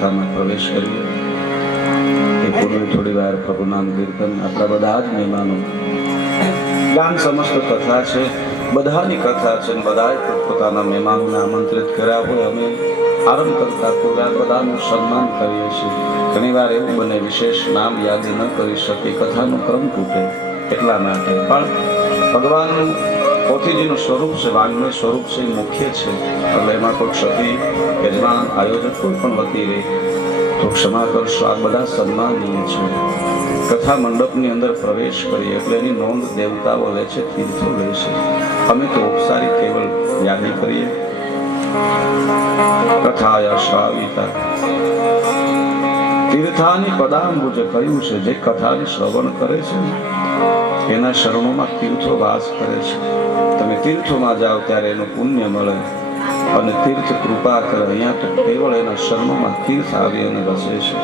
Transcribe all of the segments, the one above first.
કથામાં પ્રવેશ કરીએ એ પૂર્વે થોડી વાર પ્રભુનામ કીર્તન. આપણા બધા જ મહેમાનો ગામ સમસ્ત કથા છે, બધાની કથા છે, બધાએ પોતાના મહેમાનોને આમંત્રિત કર્યા હોય. અમે આરંભ કરતા પૂરા બધાનું સન્માન કરીએ છીએ. ઘણી વાર એવું બને વિશેષ નામ યાદ ન કરી શકે, કથાનો ક્રમ તૂટે, એટલા માટે પણ ભગવાનનું પોથીજીનું સ્વરૂપ છે, વાંગ્મય સ્વરૂપ છે, મુખ્ય છે. એટલે એમાં કોઈ ક્ષતિ યજમાન આયોજક કોઈ પણ વતી રહે તો ક્ષમા કરશો. આ બધા સન્માનીય છે. કથા મંડપની અંદર પ્રવેશ કરીએ એટલે એની નોંધ દેવતાઓ લે છે, તીર્થો લે છે. અમે તો ઔપચારિક કેવળ યાદી કરીએ. કથાયા શ્રાવિતા તીર્થાની પદાંબુજ કહ્યું છે, જે કથાની શ્રવણ કરે છે એના શરણોમાં તીર્થો વાસ કરે છે. તમે તીર્થોમાં જાઓ ત્યારે એનું પુણ્ય મળે અને તીર્થ કૃપા કરે. અહીંયા તો કેવળ એના શરણોમાં તીર્થ આવી અને વસે છે.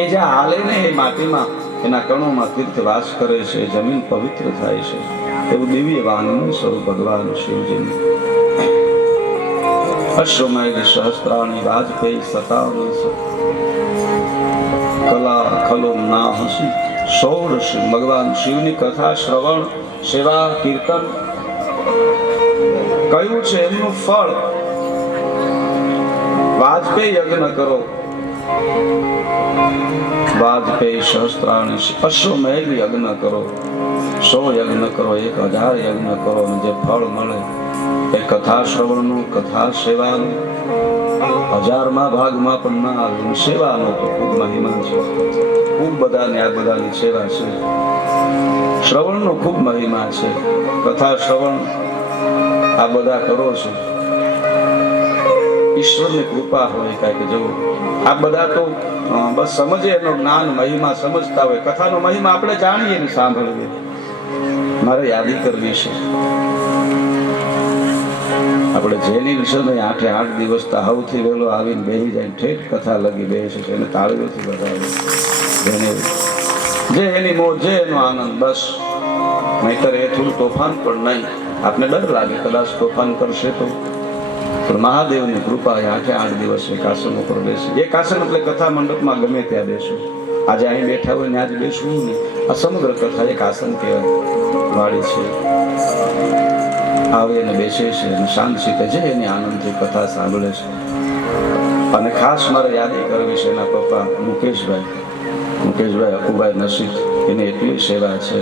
એ જ્યાં હાલે ને એ માટીમાં એના કણોમાં તીર્થ વાસ કરે છે, જમીન પવિત્ર થાય છે. એવું દિવ્ય વાંગનું સ્વરૂપ ભગવાન શિવજીનું. અશ્વમેઘ સહસ્ત્રાણી વાજપેયી સતાવની કલા ખલો ના હસી ષોડશ. ભગવાન શિવની કથા શ્રવણ, સેવા, કીર્તન કયું છે એમનું ફળ. વાજપેયી યજ્ઞ કરો, વાજપેયી સહસ્ત્રાણી, અશ્વમેઘ યજ્ઞ કરો, 100 યજ્ઞ કરો, 1000 યજ્ઞ કરો અને જે ફળ મળે એ કથા શ્રવણનું, કથા સેવાનું 1000મા ભાગમાં પણ ના આવે. સેવાનો તો ખૂબ મહિમા છે, ખૂબ બધાને આ બધાની સેવા છે. શ્રવણનો ખૂબ મહિમા છે. કથા શ્રવણ આ બધા કરો છો, ઈશ્વરની કૃપા હોય. કારણ કે જો આ બધા તો બસ સમજે એનો જ્ઞાન મહિમા સમજતા હોય. કથાનો મહિમા આપણે જાણીએ ને સાંભળીએ. મારે યાદી કરવી છે. આપણે જેની વિશે 8 દિવસ તો સૌથી વહેલો આવીને બેસી જાય, ઠેઠ કથા લગી બેસે છે, એને તાળીઓથી બતાવે. જે એની મોજ, જે એનો આનંદ, બસ. નહીતર એ થોડું તોફાન પણ નહીં. આપને ડર લાગે કદાચ તોફાન કરશે તો. પણ મહાદેવની કૃપા 8 દિવસ એક આસન ઉપર બેસે. એક આસન એટલે કથા મંડપમાં ગમે ત્યાં બેસો. આજે અહીં બેઠા હોય ને આજે બેસવું નહીં. આ સમગ્ર કથા એક આસન કહેવાય, વાળી છે. આવે અને બેસે છે અને શાંત સીતે છે એની આનંદથી કથા સાંભળે છે. અને ખાસ મારે યાદી કરવી છે એના પપ્પા મુકેશભાઈ અકુભાઈ નસીબ. એની એટલી સેવા છે.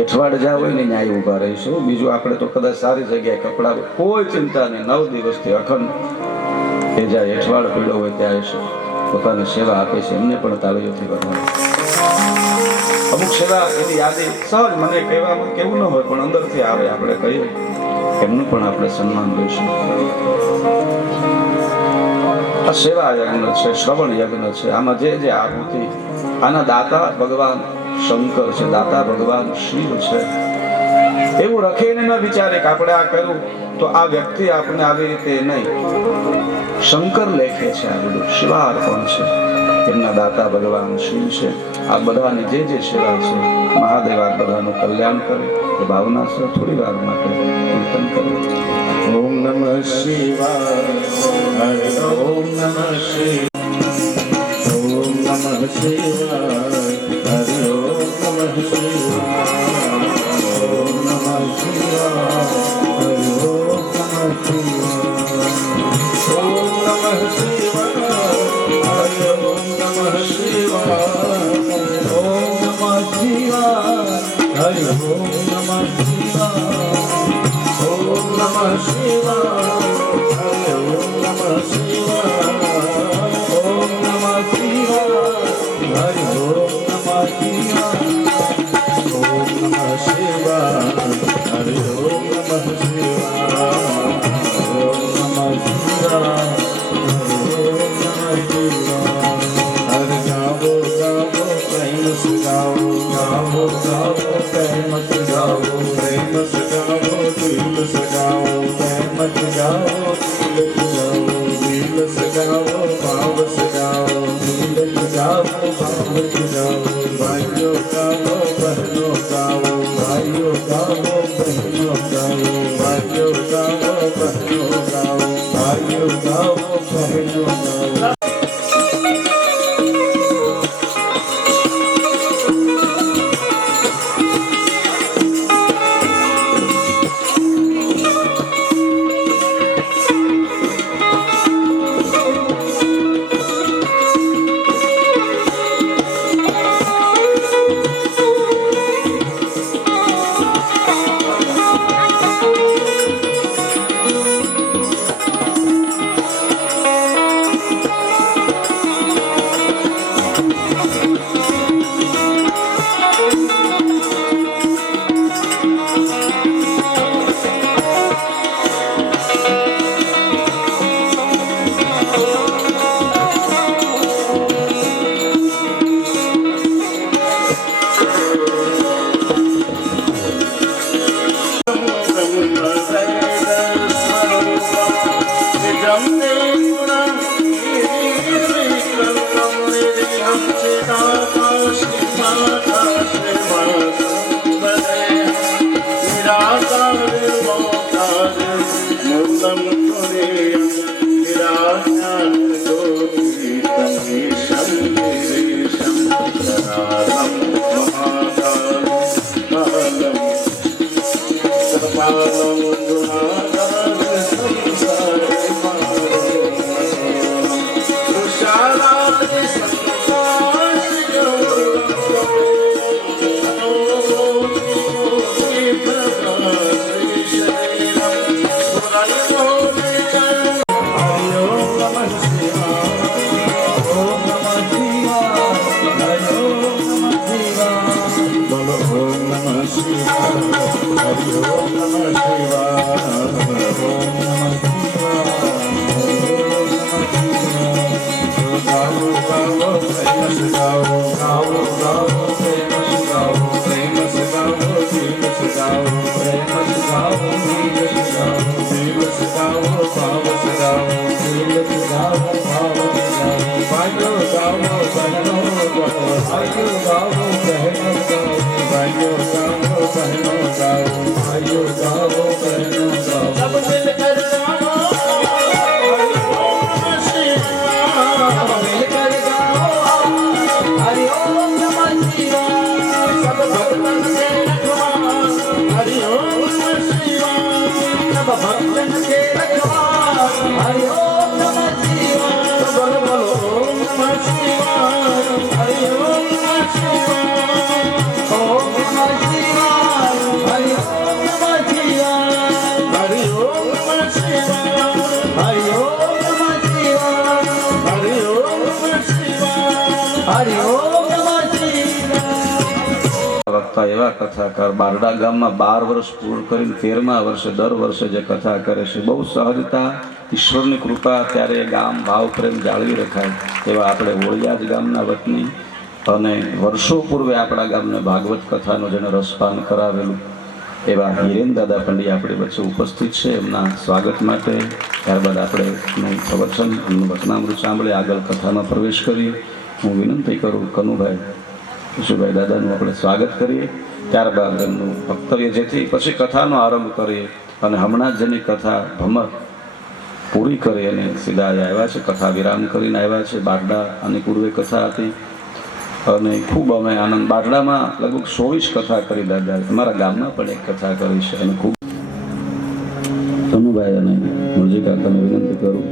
એઠવાડ જાવ હોય ને ન્યાય ઉભા રહીશું. બીજું આપણે તો કદાચ સારી જગ્યાએ કપડા, કોઈ ચિંતા નહીં. 9 દિવસથી અખંડ એ જ્યાં એઠવાડ પીડો હોય ત્યાં છે પોતાની સેવા આપે છે. એમને પણ તાળીઓથી વધારે. અમુક સેવા એની યાદી સહજ મને કહેવામાં કેવું ન હોય પણ અંદરથી આવે. આપણે કહીએ એમનું પણ આપણે સન્માન દઈશું. આ સેવા યજ્ઞ છે, શ્રવણ યજ્ઞ છે. આમાં જે આહુતિ, આના દાતા ભગવાન શંકર છે, દાતા ભગવાન શિવ છે. એવું રખીને ન વિચારે કે આપણે આ કર્યું તો આ વ્યક્તિ આપણે આવી રીતે નહીં. શંકર લેખે છે આ બધું, શિવાર્પણ છે. એમના દાતા ભગવાન શિવ છે. આ બધાની જે સેવા છે, મહાદેવ આ બધાનું કલ્યાણ કરે એ ભાવના છે. થોડી વાર માટે કીર્તન કરે. ઓમ નમઃ શિવાય, ઓમ નમઃ શિવાય, ઓમ નમઃ શિવાય, હરિ ઓમ નમઃ શિવાય, ઓમ નમઃ શિવાય, હરિ ઓમ નમઃ શિવાય, ઓમ નમઃ શિવાય, હરિ ઓમ નમઃ શિવાય, ઓમ નમઃ શિવાય, હરિ ઓમ નમઃ શિવાય, ઓમ નમઃ શિવાય, હરિ ઓમ નમઃ શિવાય, ઓમ નમઃ શિવાય, હરિ ઓમ નમઃ શિવાય, ઓમ નમઃ શિવાય, હરિ ઓમ નમઃ શિવાય, ઓમ નમઃ શિવાય, હરિ ઓમ નમઃ શિવાય. હરિ ગાવો ગાવો પ્રેમ સે ગાવો, ગાવો ગાવો પ્રેમ સે ગાવો, પ્રેમ સે ગાવો દિલ સે ગાવો, પ્રેમ સે ગાવો દિલ સે ગાવો, દિલ સે ગાવો ભાવ સે ગાવો, દિલ સે ગાવો ભાવ સે ગાવો. ભાઈઓ ગાવો બહેનો ગાવો, ભાઈઓ ગાવો બહેનો ગાવો, ભાઈઓ ગાવો બહેનો ગાવો, ભાઈઓ ગાવો બહેનો ગાવો. ઓમ નમઃ શિવાય ઓમ નમઃ શિવાય ગાવો ગાવો પ્રેમ સે ગાવો ગાવો ગાવો પ્રેમ સે ગાવો પ્રેમ સે ગાવો દિલ સે ગાવો પ્રેમ સે ગાવો દિલ સે ગાવો દિલ સે ગાવો ભાવ સે ગાવો દિલ સે ગાવો ભાવ સે ગાવો ભાઈઓ ગાવો બહેનો ગાવો ભાઈઓ ગાવો બહેનો ગાવો ભાઈઓ ગાવો બહેનો ગાવો ભાઈઓ ગાવો બહેનો ગાવો સબ મિલ કર ગાવો हरि ओम नमः शिवाय सब भक्तन के रखवार हरि ओम नमः शिवाय सब भक्तन के रखवार हरि ओम नमः शिवाय बोलो बोलो ओम नमः शिवाय हरि ओम नमः शिवाय ओम नमः शिवाय हरि ओम नमः शिवाय हरि ओम नमः शिवाय हरि ओम नमः शिवाय हरि ओम नमः शिवाय हरि ओम વક્તા એવા કથાકાર બારડા ગામમાં 12 વર્ષ પૂર્ણ કરીને 13મા વર્ષે દર વર્ષે જે કથા કરે છે, બહુ સહજતા, ઈશ્વરની કૃપા, ત્યારે એ ગામ ભાવ પ્રેમ જાળવી રખાય એવા આપણે ઓળિયાજ ગામના વતની અને વર્ષો પૂર્વે આપણા ગામને ભાગવત કથાનો જેને રસપાન કરાવેલું એવા હિરેન દાદા પંડ્યા આપણી વચ્ચે ઉપસ્થિત છે. એમના સ્વાગત માટે ત્યારબાદ આપણે એમનું પ્રવચન, એમનું વચનામૃત સાંભળી આગળ કથામાં પ્રવેશ કરીએ. હું વિનંતી કરું કનુભાઈ ઈશુભાઈ દાદાનું આપણે સ્વાગત કરીએ, ત્યારબાદ એમનું વક્તવ્ય, જેથી પછી કથાનો આરંભ કરીએ. અને હમણાં જ જેની કથા ભમર પૂરી કરી અને સીધા આવ્યા છે, કથા વિરામ કરીને આવ્યા છે. બારડા અને પૂર્વે કથા હતી અને ખૂબ અમે આનંદ. બારડામાં લગભગ 24 કથા કરી દાદા, અમારા ગામમાં પણ એક કથા કરી છે અને ખૂબ. કનુભાઈ અને મુરજી કાકાને વિનંતી કરું.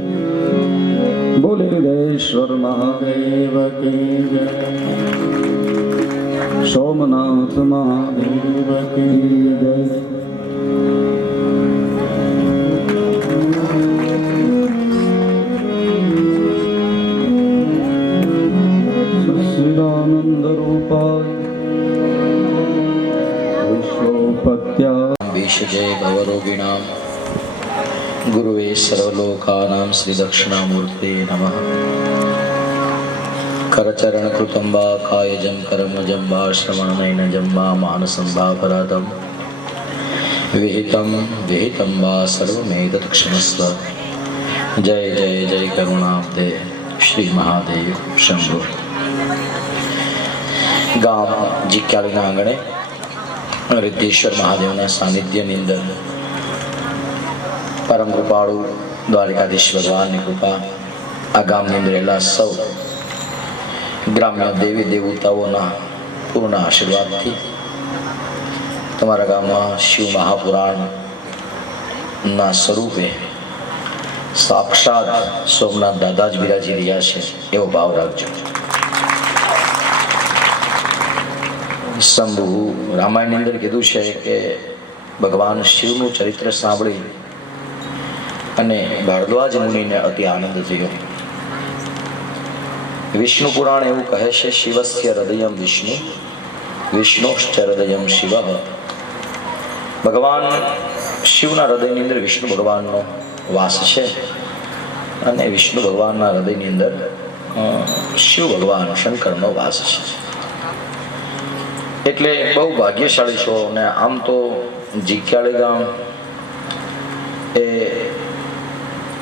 બોલે હૃદયેશ્વર મહાદેવ કી જય, સોમનાથ મહાદેવ કી જય. સચ્ચિદાનંદ રૂપાય વિશ્વોપત્યા વિષજય ભવરોગિણામ ગુરુવે સર્વલોકાનાં શ્રી દક્ષિણામૂર્તે નમઃ. કરચરણ કૃતં વા કાયજં કર્મજં વા શ્રવણનયનજં વા માનસં વા પરાધં વિહિतं વા સર્વમેતત્ ક્ષમસ્વ. જય જય જય કરુણાબ્દે શ્રી મહાદેવ શંભો. ગામ જીક્યાળીના આંગણે રિદ્ધેશ્વર મહાદેવના સાનિધ્યની અંદર પરમ કૃપાળુ દ્વારિકાધીશ ભગવાનની કૃપા, આ ગામની અંદર રહેલા સૌ ગ્રામ્ય દેવી દેવતાઓના પૂર્ણ આશીર્વાદથી તમારા ગામમાં શિવ મહાપુરાણના સ્વરૂપે સાક્ષાત સોમનાથ દાદા જ બિરાજી રહ્યા છે એવો ભાવ રાખજો. શંભુ રામાયણની અંદર કીધું છે કે ભગવાન શિવનું ચરિત્ર સાંભળી અને ભારદ્વાજ મુનિને અતિ આનંદ થયો. વિષ્ણુ પુરાણ એવું કહે છે, શિવસ્ય હૃદયમ વિષ્ણુ વિષ્ણુશ્ચ હૃદયમ શિવ. ભગવાન શિવના હૃદયની અંદર વિષ્ણુ ભગવાનનો વાસ છે અને વિષ્ણુ ભગવાનના હૃદયની અંદર શિવ ભગવાન શંકરનો વાસ છે. એટલે બહુ ભાગ્યશાળી છો. અને આમ તો જીક્યાળી ગામ એ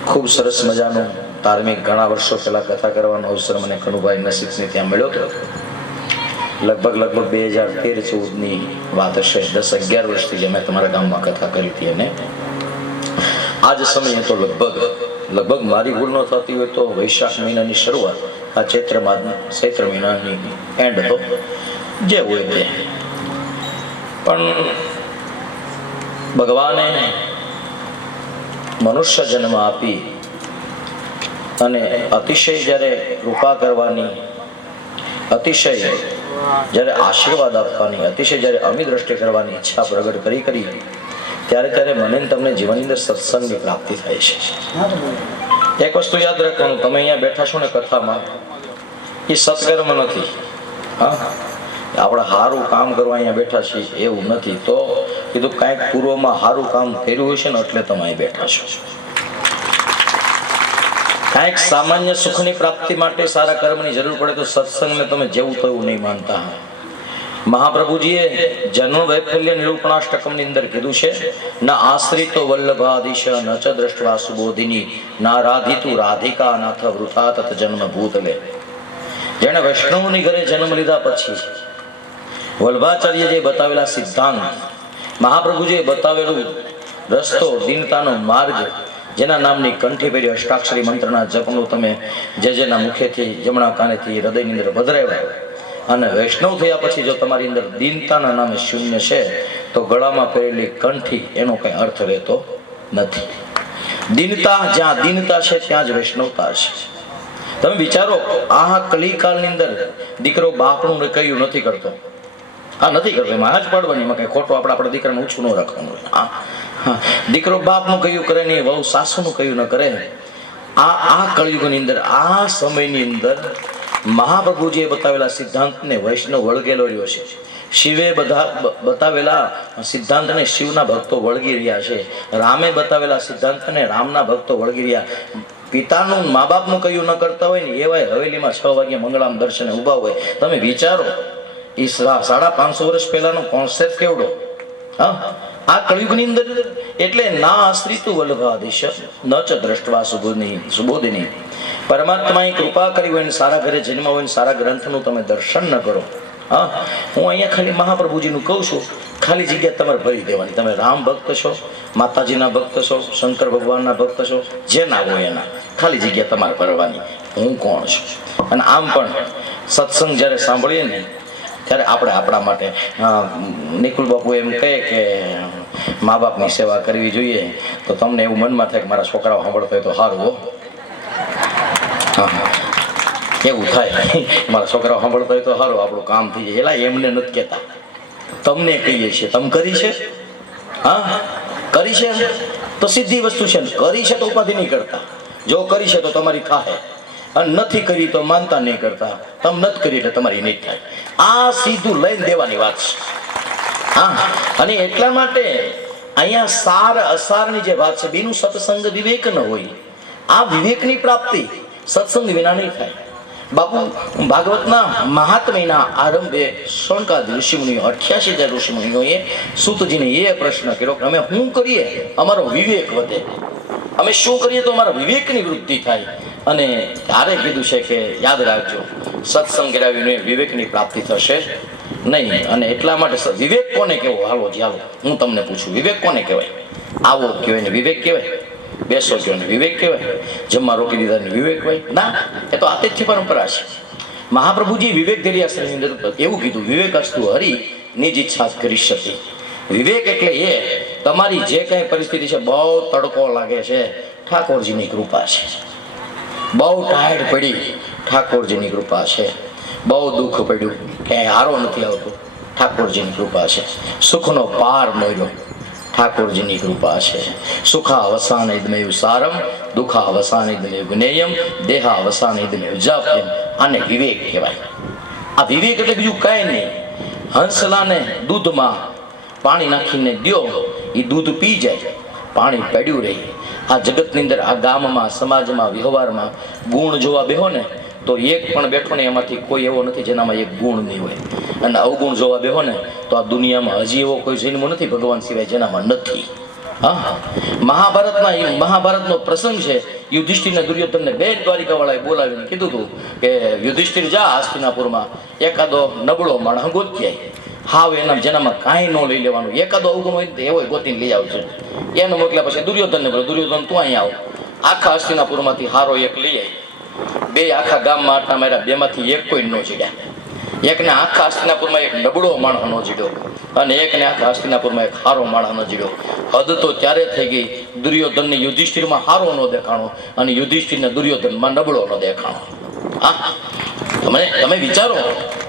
ખૂબ સરસ મજાનું ધાર્મિક, ઘણા વર્ષો પહેલા કથા કરવાનો અવસર મને કનુભાઈ નસીબને ત્યાં મળ્યો હતો. લગભગ 2013-14ની વાત હશે. 10-11 વર્ષથી જે મેં તમારા ગામમાં કથા કરી હતી. અને આ જ સમયે તો લગભગ મારી ભૂલ ન થતી હોય તો વૈશાખ મહિનાની શરૂઆત, આ ચૈત્ર મહિનાની એન્ડ હતો, જે હોય તે. પણ ભગવાને મનુષ્ય જન્મ આપી અને અતિશય જ્યારે કૃપા કરવાની, અતિશય જ્યારે આશીર્વાદ આપવાની, અતિશય જ્યારે અમી દ્રષ્ટિ કરવાની ઈચ્છા પ્રગટ કરી ત્યારે મને તમને જીવનની અંદર સત્સંગની પ્રાપ્તિ થાય છે. એક વસ્તુ યાદ રાખવાનું, તમે અહીંયા બેઠા છો ને કથામાં, એ સત્કર્મ નથી. હા, આપણે સારું કામ કરવા અહીંયા બેઠા છીએ એવું નથી. તો કીધું કાંઈક પૂર્વમાં સારું કામ કર્યું હશે ને એટલે તમે અહીં બેઠા છો. કાંઈક સામાન્ય સુખની પ્રાપ્તિ માટે સારા કર્મની જરૂર પડે તો સત્સંગને તમે જેવું તેવું નહીં માનતા. મહાપ્રભુજીએ જન્મ વૈફલ્ય નિરૂપણાષ્ટકમની અંદર કીધું છે, ન આશ્રિતો વલ્લભાદિશ ન ચ દ્રષ્ટવા સુબોધિની ના રાધિતું રાધિકા નાથ વૃથા તત જન્મ ભૂતલે. જેણે વૈષ્ણવની ઘરે જન્મ લીધા પછી વલ્ભાચાર્ય જે બતાવેલા સિદ્ધાંત, મહાપ્રભુજીએ બતાવેલું રસ્તો, દીનતાનો માર્ગ, જેના નામની કંઠી પેરી અષ્ટાક્ષરી મંત્રના જપનું તમે જેના મુખેથી જમણા કાનેથી હૃદયની અંદર ભદ્રાવ્યા અને વૈષ્ણવ થયા પછી જો તમારી અંદર દીનતાના નામે શૂન્ય છે તો ગળામાં પહેરેલી કંઠી એનો કઈ અર્થ રહેતો નથી. દીનતા, જ્યાં દીનતા છે ત્યાં જ વૈષ્ણવતા છે. તમે વિચારો, આ કલિકાળની અંદર દીકરો બાપનું કયું નથી કરતો. હા, નથી કરતો, એમાં જ પાડવાની, એમાં કઈ ખોટું આપણા દીકરાને ઓછું ન રાખવાનું. દીકરો બાપનું કયું કરે નહીં, વહુ સાસુનું કયું ન કરે. આ કળિયુગની અંદર, આ સમયની અંદર મહાપ્રભુજીએ બતાવેલા સિદ્ધાંતને વૈષ્ણવ વળગેલો રહ્યો છે. શિવે બતાવેલા સિદ્ધાંતને શિવના ભક્તો વળગી રહ્યા છે. રામે બતાવેલા સિદ્ધાંતને રામના ભક્તો વળગી રહ્યા. પિતાનું, મા બાપનું કયું ન કરતા હોય ને એવાય હવેલીમાં 6 વાગે મંગળામ દર્શને ઉભા હોય. તમે વિચારો, એ 550 વર્ષ પહેલાનો કોન્સેપ્ટ કેવડો. હા, આ કળિયુગની અંદર એટલે ના આશ્રિતું વલ્લભાદિશ ન ચ દ્રષ્ટવા સુબોધિની. પરમાત્માએ કૃપા કરી હોય ને સારા ઘરે જન્મ હોય ને સારા ગ્રંથનું તમે દર્શન ન કરો. હા, હું અહીંયા ખાલી મહાપ્રભુજીનું કહું છું, ખાલી જગ્યા તમારે ભરી દેવાની. તમે રામ ભક્ત છો, માતાજીના ભક્ત છો, શંકર ભગવાનના ભક્ત છો, જે ના હોય એના ખાલી જગ્યા તમારે ભરવાની. હું કોણ છું? અને આમ પણ સત્સંગ જ્યારે સાંભળીએ ને ત્યારે આપણે આપણા માટે, નિકુલ બાપુ એમ કહે કે મા બાપની સેવા કરવી જોઈએ, તો તમને એવું મનમાં થાય કે મારા છોકરાઓ સાંભળતા હોય તો સારું હો. એવું થાય, મારા છોકરાઓ સાંભળતા હોય તો સારું, આપણું કામ થઈ જાય. એલા એમને નથી કહેતા, તમને કહીએ છીએ. તમે કરી છે? હા, કરી છે તો સીધી વસ્તુ છે. કરી છે તો ઉપાધિ નહીં કરતા. જો કરી છે તો તમારી થાય, અને નથી કરી તો માનતા નહીં કરતા. તમે નથી કરી એટલે તમારી નહીં થાય. આ સીધું લઈને દેવાની વાત છે. હા, અને એટલા માટે અહીંયા સાર અસારની જે વાત છે, બીનું સત્સંગ વિવેક ન હોય. આ વિવેકની પ્રાપ્તિ સત્સંગ વિના નહીં થાય. બાપુ ભાગવતના મહાત્મ્યના આરંભે શૌનકાદિ ઋષિમુનિઓ, 88 ઋષિમુનિઓએ સૂતજીને એ પ્રશ્ન કર્યો કે અમે શું કરીએ અમારો વિવેક વધે, અમે શું કરીએ તો અમારા વિવેકની વૃદ્ધિ થાય. અને ત્યારે કીધું છે કે યાદ રાખજો, સત્સંગ કરાવીને વિવેકની પ્રાપ્તિ થશે નહીં. અને એટલા માટે વિવેક કોને કહેવો? હાલો હું તમને પૂછું, વિવેક કોને કહેવાય? આવો કહેવાય ને વિવેક કહેવાય? બેસો કહેવાય ને વિવેક કહેવાય? જમવા રોકી દીધા ને વિવેક હોય? ના, એ તો આતિથ્ય પરંપરા છે. મહાપ્રભુજી વિવેક ધર્યાશ્રમની અંદર એવું કીધું, વિવેક અસ્તુ હરિ નિજ ઈચ્છા કરી શકે. વિવેક એટલે એ તમારી જે કઈ પરિસ્થિતિ છે, બહુ તડકો લાગે છે, ઠાકોરજીની કૃપા છે. બહુ ટાયર્ડ પડી, ઠાકોરજીની કૃપા છે. બહુ દુઃખ પડ્યું, ક્યાંય હારો નથી આવતો, ઠાકોરજીની કૃપા છે. સુખનો પાર મળ્યો, ઠાકોરજીની કૃપા છે. સુખાવસાનૈદમેવ સારમ, દુઃખાવસાનૈદમેવ જ્ઞેયમ, દેહાવસાનૈદમેવ જાપ્યમ. આને વિવેક કહેવાય. આ વિવેક એટલે બીજું કાંઈ નહીં. હંસલાને દૂધમાં પાણી નાખીને દ્યો, એ દૂધ પી જાય, પાણી પડ્યું રહે. આ જગતની અંદર, આ ગામમાં, સમાજમાં, વ્યવહારમાં ગુણ જોવા બેહો ને તો એક પણ બેઠો ને એમાંથી કોઈ એવો નથી જેનામાં એક ગુણ નહીં હોય. અને અવગુણ જોવા બેહો ને તો આ દુનિયામાં હજી એવો કોઈ જન્મ નથી ભગવાન સિવાય જેનામાં નથી. હા, મહાભારતનો પ્રસંગ છે. યુધિષ્ઠિરને દુર્યોધનને બે દ્વારિકાવાળાએ બોલાવીને કીધું હતું કે યુધિષ્ઠિર જા હસ્તિનાપુરમાં, એકાદો નબળો માણસ ગોતી હાવ એના જેનામાં કાંઈ ન લઈ લેવાનું, એકાદો અવગુણ હોય તો એવો ગોતીને લઈ આવજો. એને મોકલ્યા પછી દુર્યોધનને બોલો, દુર્યોધન તું અહીં આવ. આખા હસ્તિનાપુરમાંથી હારો એક લઈ આવી. બે આખા ગામમાં આટલા માર્યા, બેમાંથી એક કોઈ ન ચીડ્યા. એકને આખા હસ્તિનાપુરમાં એક નબળો માણસ ન ચીડ્યો અને એકને આખા હસ્તિનાપુરમાં એક હારો માણસ ન ચીડ્યો. હદ તો ત્યારે થઈ ગઈ, દુર્યોધનને યુધિષ્ઠિરમાં હારો ન દેખાણો અને યુધિષ્ઠિરને દુર્યોધનમાં નબળો ન દેખાણો. હા, તમે વિચારો,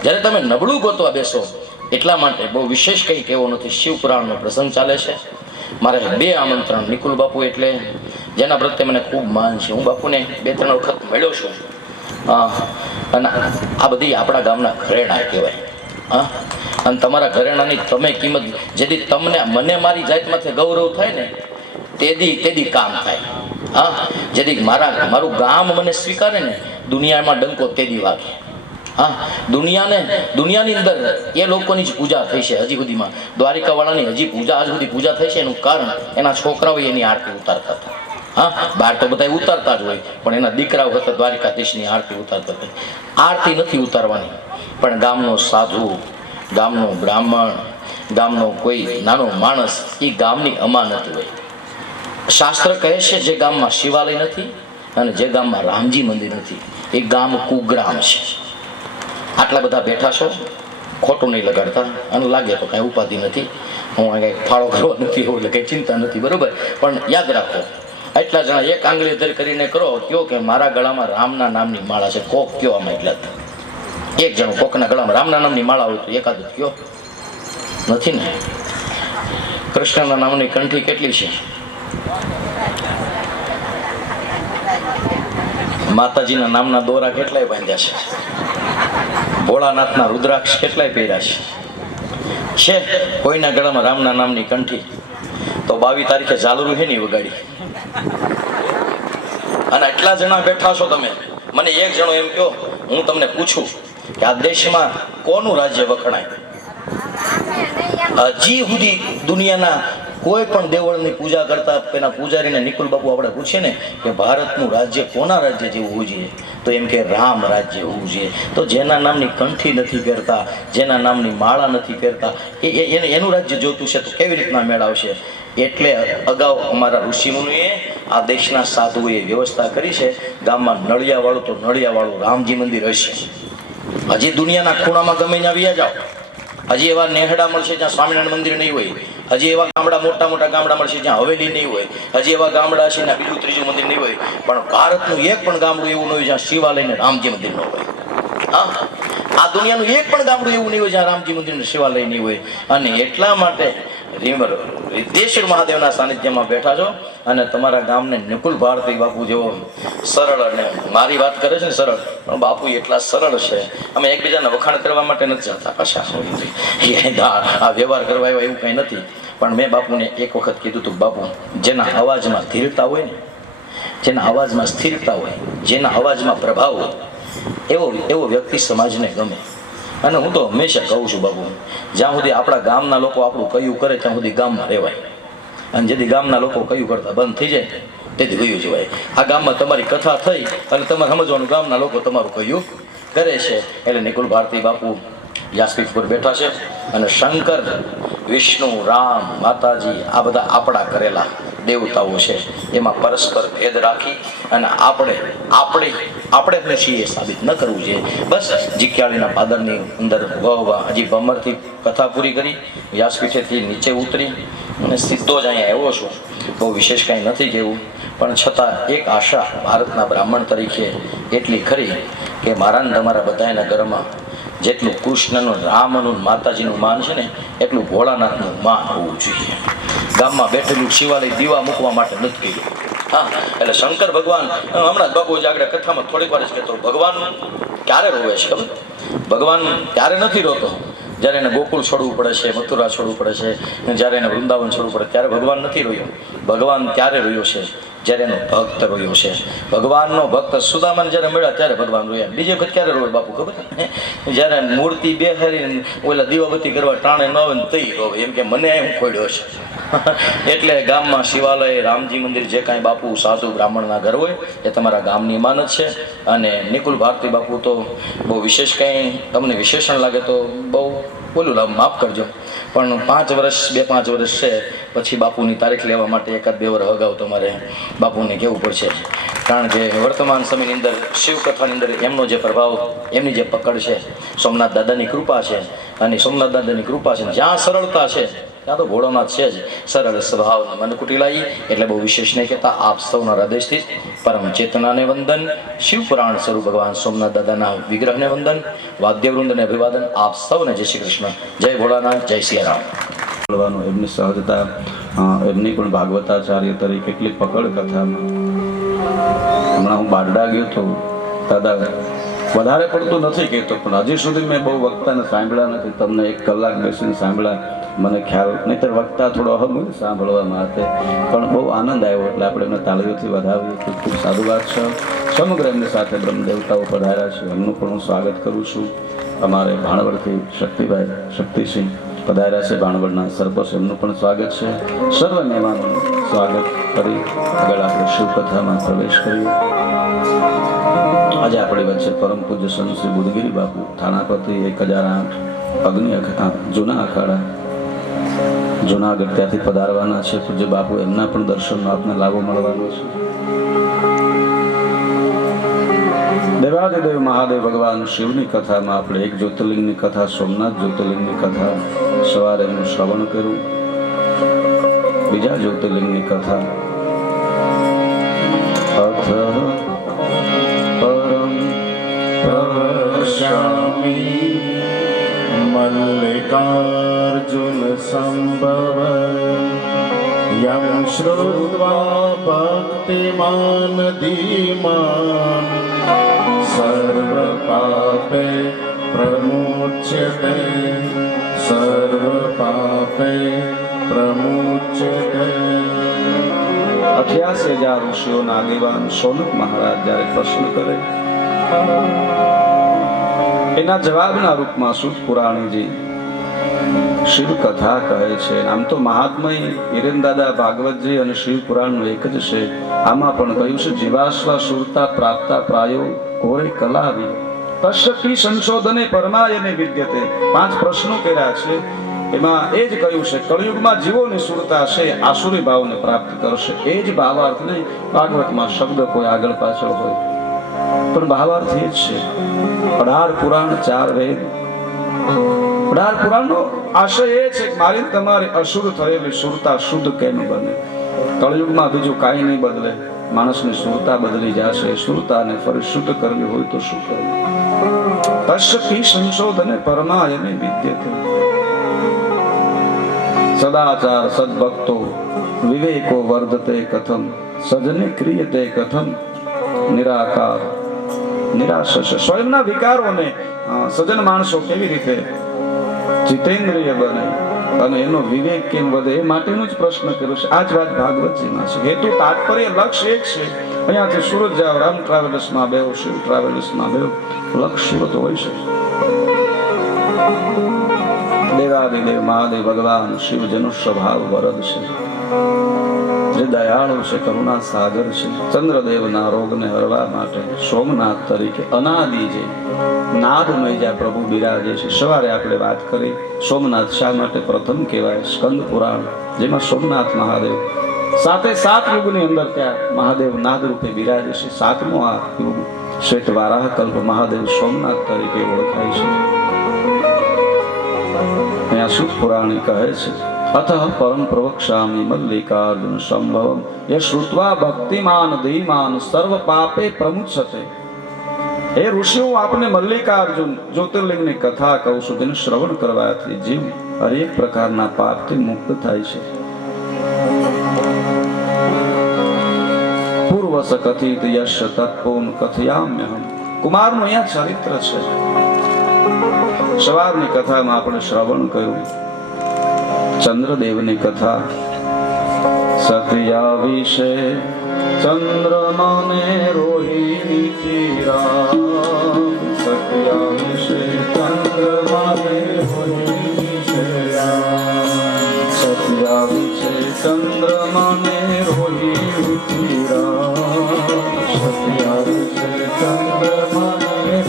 જ્યારે તમે નબળું ગોતવા બેસો, એટલા માટે બહુ વિશેષ કંઈ કહેવું નથી. શિવપુરાણનો પ્રસંગ ચાલે છે. મારે 2 આમંત્રણ, નિકુલ બાપુ એટલે જેના પ્રત્યે મને ખૂબ માન છે. હું બાપુને 2-3 વખત મળ્યો છું. અને આ બધી આપણા ગામના ઘરેણા કહેવાય. હા, અને તમારા ઘરેણાની તમે કિંમત જેથી તમને મને મારી જાતમાંથી ગૌરવ થાય ને તેદી કામ થાય. હા, જેથી મારું ગામ મને સ્વીકારે ને દુનિયામાં ડંકો તેદી વાગે. હા, દુનિયાની અંદર એ લોકોની જ પૂજા થઈ છે હજી સુધીમાં. દ્વારિકાવાળાની હજી સુધી પૂજા થઈ છે. એનું કારણ એના છોકરાઓ એની આરતી ઉતારતા હતા. હા, બહાર તો બધા ઉતારતા જ હોય, પણ એના દીકરાઓ હતા દ્વારિકાધીશની આરતી ઉતારતા હતા. આરતી નથી ઉતારવાની, પણ ગામનો સાધુ, ગામનો બ્રાહ્મણ, ગામનો કોઈ નાનો માણસ એ ગામની અમાનત હોય. શાસ્ત્ર કહે છે જે ગામમાં શિવાલય નથી અને જે ગામમાં રામજી મંદિર નથી એ ગામ કુગ્રામ છે. આટલા બધા બેઠા છો, ખોટું નહીં લગાડતા, અને લાગે તો કાંઈ ઉપાધિ નથી, હું કંઈ ફાળો કરવા નથી એવું એટલે કંઈ ચિંતા નથી, બરોબર. પણ યાદ રાખો, એટલા જણા એક આંગળી ધર કરીને કરો, કયો કે મારા ગળામાં રામના નામની માળા છે, કોક કયો આમાં એટલા જ. એક જણો કોકના ગળામાં રામના નામની માળા હોય તો એકાદ કયો નથી ને. કૃષ્ણના નામની કંઠી કેટલી છે? માતાજીના નામના દોરા કેટલાય બાંધ્યા છે? ભોળાનાથના રુદ્રાક્ષ કેટલાય પહેર્યા છે? કોઈના ગળામાં રામના નામની કંઠી તો 22 તારીખે ઝાલરું છે ની વગાડી. અને એટલા જણા બેઠા છો તમે, મને એક જણો એમ કહો, હું તમને પૂછું કે આ દેશમાં કોનું રાજ્ય વખણાય? હજી સુધી દુનિયાના કોઈ પણ દેવળની પૂજા કરતા પેલા પૂજારીને નિકુલ બાપુ આપણે પૂછીએ ને કે ભારતનું રાજ્ય કોના રાજ્ય જેવું હોવું જોઈએ, તો એમ કે રામ રાજ્ય હોવું જોઈએ. તો જેના નામની કંઠી નથી પહેરતા, જેના નામની માળા નથી પહેરતા, એનું રાજ્ય જોતું છે તો કેવી રીતના મેળવશે? એટલે અગાઉ અમારા ઋષિમુનિએ આ દેશના સાધુઓએ વ્યવસ્થા કરી છે, ગામમાં નળિયાવાળું તો નળિયાવાળું રામજી મંદિર હશે. હજી દુનિયાના ખૂણામાં ગમે ત્યાં વ્યા જાઓ, હજી એવા નેહડા મળશે જ્યાં સ્વામિનારાયણ મંદિર નહીં હોય, હજી એવા ગામડા મોટા ગામડા મળશે જ્યાં હવેલી નહીં હોય, હજી એવા ગામડા છે જ્યાં બીજું ત્રીજું મંદિર નહીં હોય, પણ ભારતનું એક પણ ગામડું એવું નહીં હોય જ્યાં શિવાલય ને રામજી મંદિર ન હોય. હા, આ દુનિયાનું એક પણ ગામડું એવું નહીં હોય જ્યાં રામજી મંદિર ને શિવાલય નહીં હોય. અને એટલા માટે સિદ્ધેશ્વર મહાદેવના સાનિધ્યમાં બેઠા છો અને તમારા ગામને નિકુલ ભારતી બાપુ જેવો સરળ, અને મારી વાત કરે છે ને સરળ, પણ બાપુ એટલા સરળ છે. અમે એકબીજાને વખાણ કરવા માટે નથી જતા, પાછા આ વ્યવહાર કરવા આવ્યા એવું કંઈ નથી. પણ મેં બાપુને એક વખત કીધું હતું, બાપુ જેના અવાજમાં ધીરતા હોય ને, જેના અવાજમાં સ્થિરતા હોય, જેના અવાજમાં પ્રભાવ હોય, એવો વ્યક્તિ સમાજને ગમે. અને હું તો હંમેશા કહું છું બાપુ, જ્યાં સુધી આપણા ગામના લોકો આપણું કયું કરે ત્યાં સુધી ગામમાં રહેવાય, અને જેથી ગામના લોકો કયું કરતા બંધ થઈ જાય તેથી ગયું જવાય. આ ગામમાં તમારી કથા થઈ અને તમારે સમજવાનું ગામના લોકો તમારું કયું કરે છે. એટલે નિકુલ ભારતી બાપુ વ્યાસપીઠ પર બેઠા છે અને શંકર, વિષ્ણુ, રામ, માતાજી આ બધા આપણા કરેલા દેવતાઓ છે, એમાં પરસ્પર ભેદ રાખી અને આપણે છીએ સાબિત ન કરવું જોઈએ. બસ જીક્યાળીના પાદરની અંદર હજી ભમરથી કથા પૂરી કરી, વ્યાસપીઠેથી નીચે ઉતરી અને સીધો જ અહીંયા આવ્યો છું. બહુ વિશેષ કાંઈ નથી કહેવું, પણ છતાં એક આશા ભારતના બ્રાહ્મણ તરીકે એટલી ખરી કે મારા ને તમારા બધાના ઘરમાં જેટલું કૃષ્ણનું, રામનું, માતાજીનું માન છે ને એટલું ભોળાનાથનું માન હોવું જોઈએ. ગામમાં બેઠેલું શિવાલય દીવા મૂકવા માટે નથી કર્યું. હા, એટલે શંકર ભગવાન, હમણાં જ બાપુ આગળ કથામાં થોડીક વાર જ કહેતો, ભગવાન ક્યારે રોવે છે ખબર? ભગવાન ત્યારે નથી રોતો જ્યારે એને ગોકુળ છોડવું પડે છે, મથુરા છોડવું પડે છે, જ્યારે એને વૃંદાવન છોડવું પડે ત્યારે ભગવાન નથી રોયો. ભગવાન ત્યારે રોયો છે જ્યારે એનો ભક્ત રોયો છે. ભગવાનનો ભક્ત સુદામાને જ્યારે મળ્યા ત્યારે ભગવાન રોયા. બીજી વખત ક્યારે રોવે બાપુ ખબર? જ્યારે મૂર્તિ બેહારીને ઓલા દીવાબત્તી કરવા ટાણે ન આવે ને તઈ રોવે, એમ કે મને હું ખોડ્યો છે. એટલે ગામમાં શિવાલય, રામજી મંદિર, જે કાંઈ બાપુ સાધુ બ્રાહ્મણના ઘર હોય એ તમારા ગામની માનત છે. અને નિકુલ ભારતી બાપુ તો બહુ વિશેષ કંઈ તમને વિશેષણ લાગે તો બહુ બોલું, માફ કરજો, પણ 5 વર્ષ 2-5 વર્ષ છે પછી બાપુની તારીખ લેવા માટે 1-2 વર્ષ અગાઉ તમારે બાપુને કહેવું પડશે. કારણ કે વર્તમાન સમયની અંદર શિવકથાની અંદર એમનો જે પ્રભાવ, એમની જે પકડ છે, સોમનાથ દાદાની કૃપા છે. અને સોમનાથ દાદાની કૃપા છે, જ્યાં સરળતા છે ત્યાં તો ભોળોનાથ છે જ. સરળ સ્વભાવ મન કુટિલાઈ, એટલે બહુ વિશેષ નહીં કહેતા. આપ સૌના હૃદયથી પરમ ચેતનાને વંદન, શિવપુરાણ સ્વરૂપ ભગવાન સોમનાથ દાદાના વિગ્રહને વંદન, વાદ્યવૃંદને અભિવાદન. આપ સૌને જય શ્રી કૃષ્ણ, જય ભોળાનાથ, જય સિયારામ. બોલવાનું એમની સહજતા, એમની પણ ભાગવતાચાર્ય તરીકે કેટલી પકડ કથામાં. હમણાં હું બારડા ગયો તો દાદા વધારે પડતું નથી કહેતો, પણ હજી સુધી મેં બહુ વક્તાને સાંભળ્યા નથી. તમને 1 કલાક બેસીને સાંભળ્યા મને ખ્યાલ, નહીંતર વક્તા થોડો અહમ હોય સાંભળવા માટે, પણ બહુ આનંદ આવ્યો એટલે આપણે એમને તાળીઓથી વધાવીએ. ખૂબ ખૂબ સાધુવાદ છે. સમગ્ર એમની સાથે બ્રહ્મ દેવતાઓ પધાર્યા છે, એમનું પણ હું સ્વાગત કરું છું. અમારે ભાણવડથી શક્તિભાઈ શક્તિસિંહ પધાર્યા છે, ભાણવડના સરપંચ, એમનું પણ સ્વાગત છે. સર્વ મહેમાનોનું સ્વાગત કરી આગળ આપણે શિવકથામાં પ્રવેશ કરીએ. આજે આપણી વચ્ચે પરમ પૂજ્ય સંત શ્રી બુદ્ધગીરી બાપુ થાણાપતિ 1008 અગ્નિ જૂના અખાડા જૂનાગઢ ત્યાંથી પધારવાના છે. પૂજ્ય બાપુ એમના પણ દર્શનનો આપને લાભો મળવાનો છે. દેવાદિદેવ મહાદેવ ભગવાન શિવની કથામાં આપણે 1 જ્યોતિર્લિંગની કથા, સોમનાથ જ્યોતિર્લિંગની કથા સવારે એનું શ્રવણ કર્યું. બીજા જ્યોતિર્લિંગની કથા અથ પરમ પ્રવક્ષ્યામિ મલ્લિકાર્જુન સંભવ યં શ્રુત્વા ભક્તિમાન ધીમાન સર્વ પાપે પ્રમુચ્યતે સર્વ પાપે પ્રમુચ્યતે. 88,000 ઋષિઓના આગેવાન સોનક મહારાજ જ્યારે પ્રશ્ન કરે, એના જવાબના રૂપમાં સુત પુરાણીજી શિવ કથા કહે છે. આમ તો મહાત્મય હિરેન દાદા ભાગવતજી અને શિવ પુરાણનું એક જ છે. આમાં પણ કહ્યું છે જીવાશ્વા સુરતા પ્રાપ્તા પ્રાયો ઘોરે કલાવી તસ્યકી સંશોધને પરમાયને વિદ્યતે. 5 પ્રશ્નો કર્યા છે, એમાં એ જ કહ્યું છે કળિયુગમાં જીવોની સુરતા છે, આસુરી ભાવને પ્રાપ્ત કરશે. એ જ ભાવાર્થ નહીં, ભાગવતમાં શબ્દ કોઈ આગળ પાછળ હોય પણ ભાવાર્થ એ જ છે. 18 પુરાણ 4 વેદ, 18 પુરાણનો આશય એ છે કે મારી તમારી અશુદ્ધ થયેલી સુરતા શુદ્ધ કેમ બને. કળિયુગમાં બીજું કાંઈ નહીં બદલે, માણસની સુરતા બદલી જશે. સુરતાને ફરી શુદ્ધ કરવી હોય તો શું કરવું? તસ્યકી સંશોધને પરમાયને વિદ્યતે. સદાચાર સદભક્તો વિવેકો વર્ધતે કથમ સજને ક્રિયતે કથમ નિરાકાર નિરાશ. સ્વયંના વિકારોને સજન માણસો કેવી રીતે જીતેન્દ્રિય બને અને એનો વિવેક કેમ વધે, એ માટેનો જ પ્રશ્ન કર્યો છે. આ જ વાત ભાગવતજીમાં છે. હેતુ તાત્પર્ય લક્ષ્ય એક છે. અહીંયાથી સુરત જાઓ, રામ ટ્રાવેલર્સમાં બેહો, શિવ ટ્રાવેલર્સમાં બેહો, લક્ષ્ય સુરત હોય છે. દેવાદિદેવ મહાદેવ ભગવાન શિવ જેનો સ્વભાવ વરદ છે, જે દયાળુ છે, કરુણા સાગર છે. ચંદ્રદેવના રોગને હરવા માટે સોમનાથ તરીકે અનાદિ જે નાદમય જ્યાં પ્રભુ બિરાજે છે. સવારે આપણે વાત કરી સોમનાથ શા માટે પ્રથમ કહેવાય. સ્કંદ પુરાણ, જેમાં સોમનાથ મહાદેવ 7 યુગની અંદર ત્યાં મહાદેવ નાદ રૂપે બિરાજે છે. 7મો આ યુગ શ્વેત વારાહ કલ્પ મહાદેવ સોમનાથ તરીકે ઓળખાય છે. અહીંયા સુત પુરાણી કહે છે અથ પરમ પ્રવક્ષ્યામિ મલ્લિકાર્જુન સંભવમ ય શ્રુત્વા ભક્તિમાન ધીમાન સર્વ પાપે પ્રમુચ્યતે. હે ઋષિઓ, આપને મલ્લિકાર્જુન જ્યોતિર્લિંગની કથા કહું છું, તેનું શ્રવણ કરવાથી જીવ હરેક પ્રકારના પાપથી મુક્ત થાય છે. પૂર્વસ કથિત યશ તત્પોન કથયામ્યહમ. કુમારનું અહીંયા ચરિત્ર છે. સવારની કથામાં આપણે શ્રવણ કર્યું ચંદ્રદેવની કથા. સત્યા વિશે ચંદ્રમાને રોહિણી રામ. સત્યા વિશે ચંદ્રમાને રોહિણી રામ. સત્યા વિશે ચંદ્રમાને રોહિણી રામ. સત્યા વિશે ચંદ્રમાને રોહિણી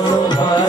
ભગવાન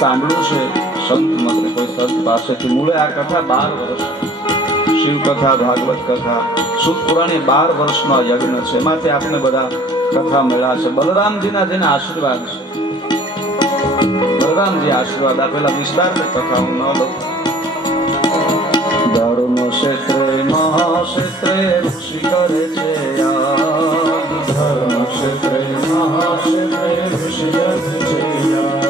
સાંભળ્યું છે સંત મતે કોઈ સંત પાસેથી મૂળે આ કથા 12 વર્ષ શિવ કથા ભાગવત કથા સુત પુરાણી 12 વર્ષનો આ યજ્ઞ છે. એમાંથી આપણે બધા કથા મળ્યા છે. બલરામજીના જેને આશીર્વાદ છે, બલરામજી આશીર્વાદ આપેલા વિસ્તારની કથા હું ન લઉં. ધર્મ ક્ષેત્રે મહાક્ષેત્રે ઋષિ કરે છે યાદ. ધર્મ ક્ષેત્રે મહાક્ષેત્રે ઋષિ કરે છે યાદ.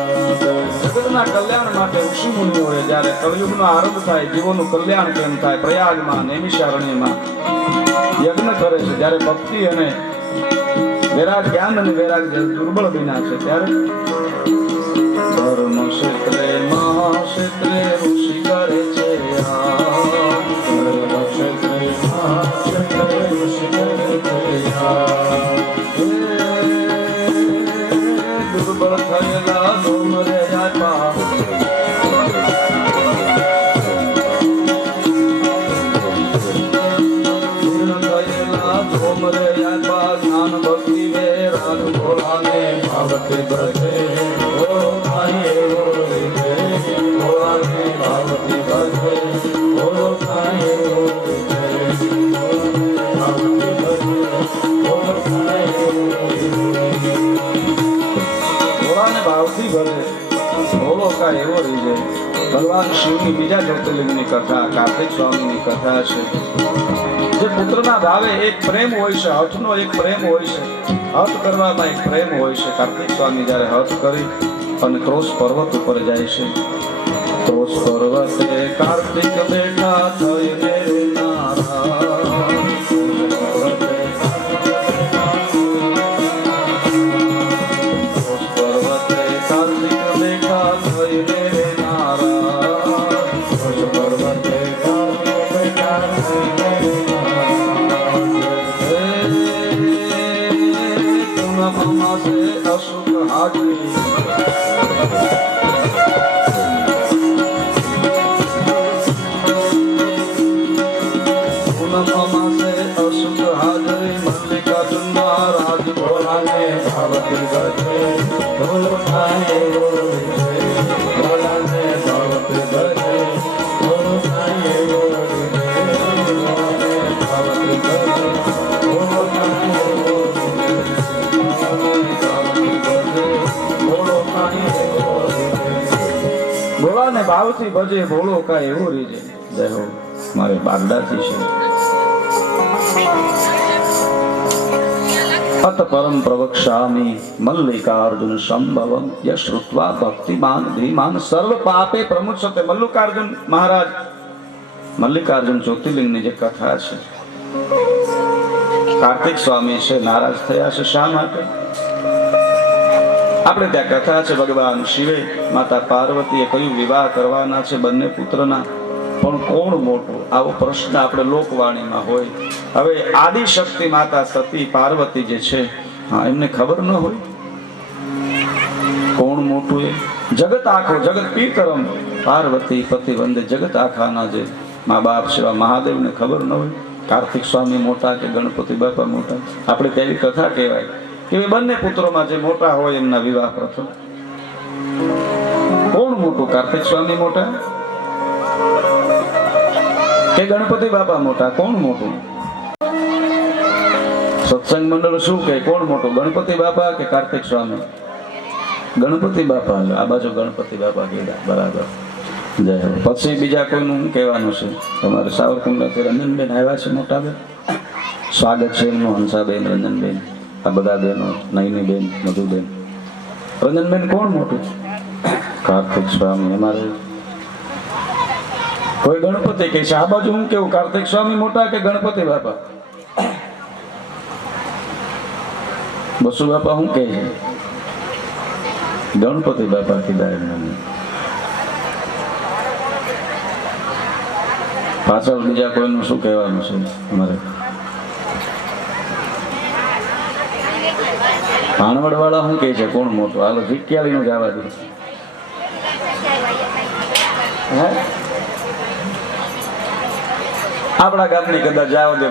જગતના કલ્યાણ માટે ઋષિ મુનિઓએ જ્યારે કળયુગનો આરંભ થાય, જીવોનું કલ્યાણ કેમ થાય, પ્રયાગમાં નૈમિષારણ્યમાં યજ્ઞ કરે છે. જ્યારે ભક્તિ અને વૈરાગ, જ્ઞાન અને વૈરાગ જે દુર્બળ બન્યા છે ત્યારે ધર્મ ક્ષેત્રે મહાક્ષેત્રે ઋષિ કરે છે યાદ. ધર્મ ક્ષેત્રે મહાક્ષેત્રે ઋષિ કરે છે યાદ. દુર્બળ થયેલા ડોમરે આપ્યા, જ્ઞાન ભક્તિ વૈરાગ ભોળાને ભાવતે બધે ભોળો થાય એવો રીતે. ભોળાને ભાવતે બધે ભોળો થાય એવો રીતે. ભાવતે બધે ભોળો થાય એવો રીતે. ભોળાને ભાવથી ભરે ભોળો કાંઈ એવો રહી જાય. ભગવાન શિવની બીજા જ્યોતિર્લિંગની કથા કાર્તિક સ્વામીની કથા છે. જે પુત્રના ભાવે એક પ્રેમ હોય છે, હઠનો એક પ્રેમ હોય છે, હઠ કરવામાં એક પ્રેમ હોય છે. કાર્તિક સ્વામી જ્યારે હઠ કરી અને ક્રોશ પર્વત ઉપર જાય છે, ક્રોશ પર્વતે કાર્તિક બેઠા થઈને નારાયણ. ક્રોશ પર્વતે કાર્તિક બેઠા થઈને નારાયણ. ક્રોશ પર્વતે કાર્તિક બેઠા થઈને માસે અશુક હાજરી માસે અશુક હાજરી મલ્લિકાર્જુન મહારાજ ભોળાને ભાવતે બધે ભોળો થાય એવો રીતે. ભોળાને ભાવતે બધે ભોળો થાય એવો રીતે. ભોળાને ભાવતે બધે ભોળો થાય એવો રીતે. ભોળો થાય એવો રીતે. ભોળાને ભાવથી ભજે ભોળો કાંઈ એવો રીજે. જય હો મારે બાગડાથી છે. અત પરમ પ્રવક્ષ્યામિ મલ્લિકાર્જુન સંભવમ યશ્રુત્વા ભક્તિમાન ધીમાન સર્વ પાપે પ્રમુચ્યતે. મલ્લિકાર્જુન મહારાજ, મલ્લિકાર્જુન જ્યોતિર્લિંગની જે કથા છે, કાર્તિક સ્વામી છે નારાજ થયા છે. શા માટે? આપણે ત્યાં કથા છે ભગવાન શિવે માતા પાર્વતીએ કયું વિવાહ કરવાના છે બંને પુત્રના, પણ કોણ મોટું? આવો પ્રશ્ન આપણે લોકવાણીમાં હોય. હવે આદિશક્તિ માતા સતી પાર્વતી જે છે, હા, એમને ખબર ન હોય કોણ મોટું એ. જગત આખો જગત પીતરમ પાર્વતી પતિ વંદે. જગત આખાના જે મા બાપ છે મહાદેવને ખબર ન હોય કાર્તિક સ્વામી મોટા કે ગણપતિ બાપા મોટા. આપણે તેવી કથા કહેવાય કે બંને પુત્રોમાં જે મોટા હોય એમના વિવાહ પ્રથમ. કોણ મોટું? કાર્તિક સ્વામી મોટા કે ગણપતિ બાપા મોટા? કોણ મોટું? સત્સંગ મંડળ શું કહે? કોણ મોટું, ગણપતિ બાપા કે કાર્તિક સ્વામી? ગણપતિ બાપા. આ બાજુ ગણપતિ બાપા કીધા, બરાબર. જય હો. પછી બીજા કોઈનું શું કહેવાનું છે? તમારે સાવરકુંડલાથી રંજનબેન આવ્યા છે, મોટા બેન. સ્વાગત છે એમનું. હંસાબેન, રંજનબેન, આ બધા બહેનો, નયનીબેન, મધુબેન. રંજનબેન કોણ મોટું? કાર્તિક સ્વામી. અમારે કોઈ ગણપતિ કહે છે. આ બાજુ હું કેવું, કાર્તિક સ્વામી મોટા કે ગણપતિ બાપા? બસુ બાપા શું કહે છે? ગણપતિ બાપા કીધા એમને. પાછળ બીજા કોઈનું શું કહેવાનું છે અમારે? ભાણવડ વાળા શું કહે છે? કોણ મોટું? હાલો જીક્યાળી નું જવા દે. આપણા ગામની કદાચ જાવ દે.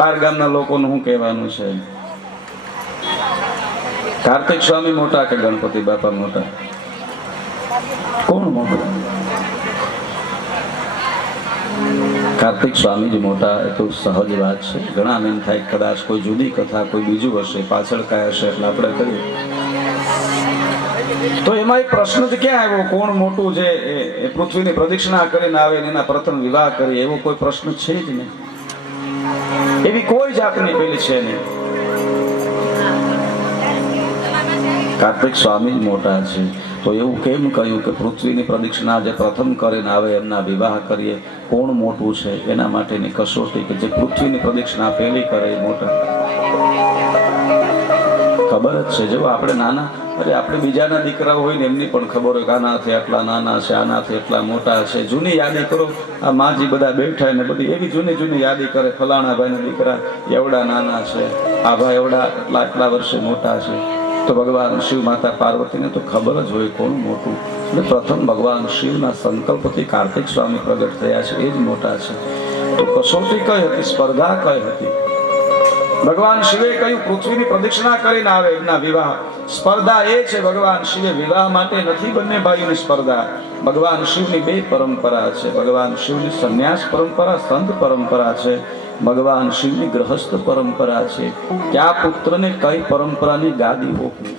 બાર ગામના લોકોનું શું કહેવાનું છે? કાર્તિક સ્વામી મોટા કે ગણપતિ બાપા મોટા? કોણ મોટું? કાર્તિક સ્વામી જ મોટા, એ તો સહજ વાત છે. ઘણા એમ થાય કદાચ કોઈ જુદી કથા, કોઈ બીજું હશે, પાછળ કાંઈ હશે એટલે આપણે કરીએ. તો એમાં એક પ્રશ્ન જ ક્યાં આવ્યો? કોણ મોટું છે? એ પૃથ્વીની પ્રદક્ષિણા કરીને આવે ને એના પ્રથમ વિવાહ કરીએ, એવો કોઈ પ્રશ્ન છે જ નહીં. એવી કોઈ જાતની પેલી છે નહીં. કાર્તિક સ્વામી જ મોટા છે. તો એવું કેમ કહ્યું કે પૃથ્વીની પ્રદક્ષિણા જે પ્રથમ કરીને આવે એમના વિવાહ કરીએ? કોણ મોટું છે એના માટેની કસોટી કે જે પૃથ્વીની પ્રદક્ષિણા પહેલી કરે એ મોટા. ખબર જ છે. જો આપણે નાના, અરે આપણે બીજાના દીકરાઓ હોય ને એમની પણ ખબર હોય કે આનાથી આટલા નાના છે, આનાથી એટલા મોટા છે. જૂની યાદી કરો. આ માજી બધા બેઠા ને બધી એવી જૂની જૂની યાદી કરે. ફલાણા ભાઈના દીકરા એવડા નાના છે, આ ભાઈ એવડા આટલા વર્ષે મોટા છે. તો ભગવાન શિવ માતા પાર્વતીને તો ખબર જ હોય કોણ મોટું. એટલે પ્રથમ ભગવાન શિવના સંકલ્પથી કાર્તિક સ્વામી પ્રગટ થયા છે, એ જ મોટા છે. તો કસોટી કઈ હતી? સ્પર્ધા કઈ હતી? ભગવાન શિવે કહ્યું પૃથ્વીની પ્રદક્ષિણા કરીને આવે એમના વિવાહ. સ્પર્ધા એ છે, ભગવાન શિવે વિવાહ માટે નથી બંને ભાઈઓની સ્પર્ધા. ભગવાન શિવની બે પરંપરા છે. ભગવાન શિવની સંન્યાસ પરંપરા, સંત પરંપરા છે. ભગવાન શિવની ગ્રહસ્થ પરંપરા છે. કયા પુત્રને કઈ પરંપરાની ગાદી હોપવી,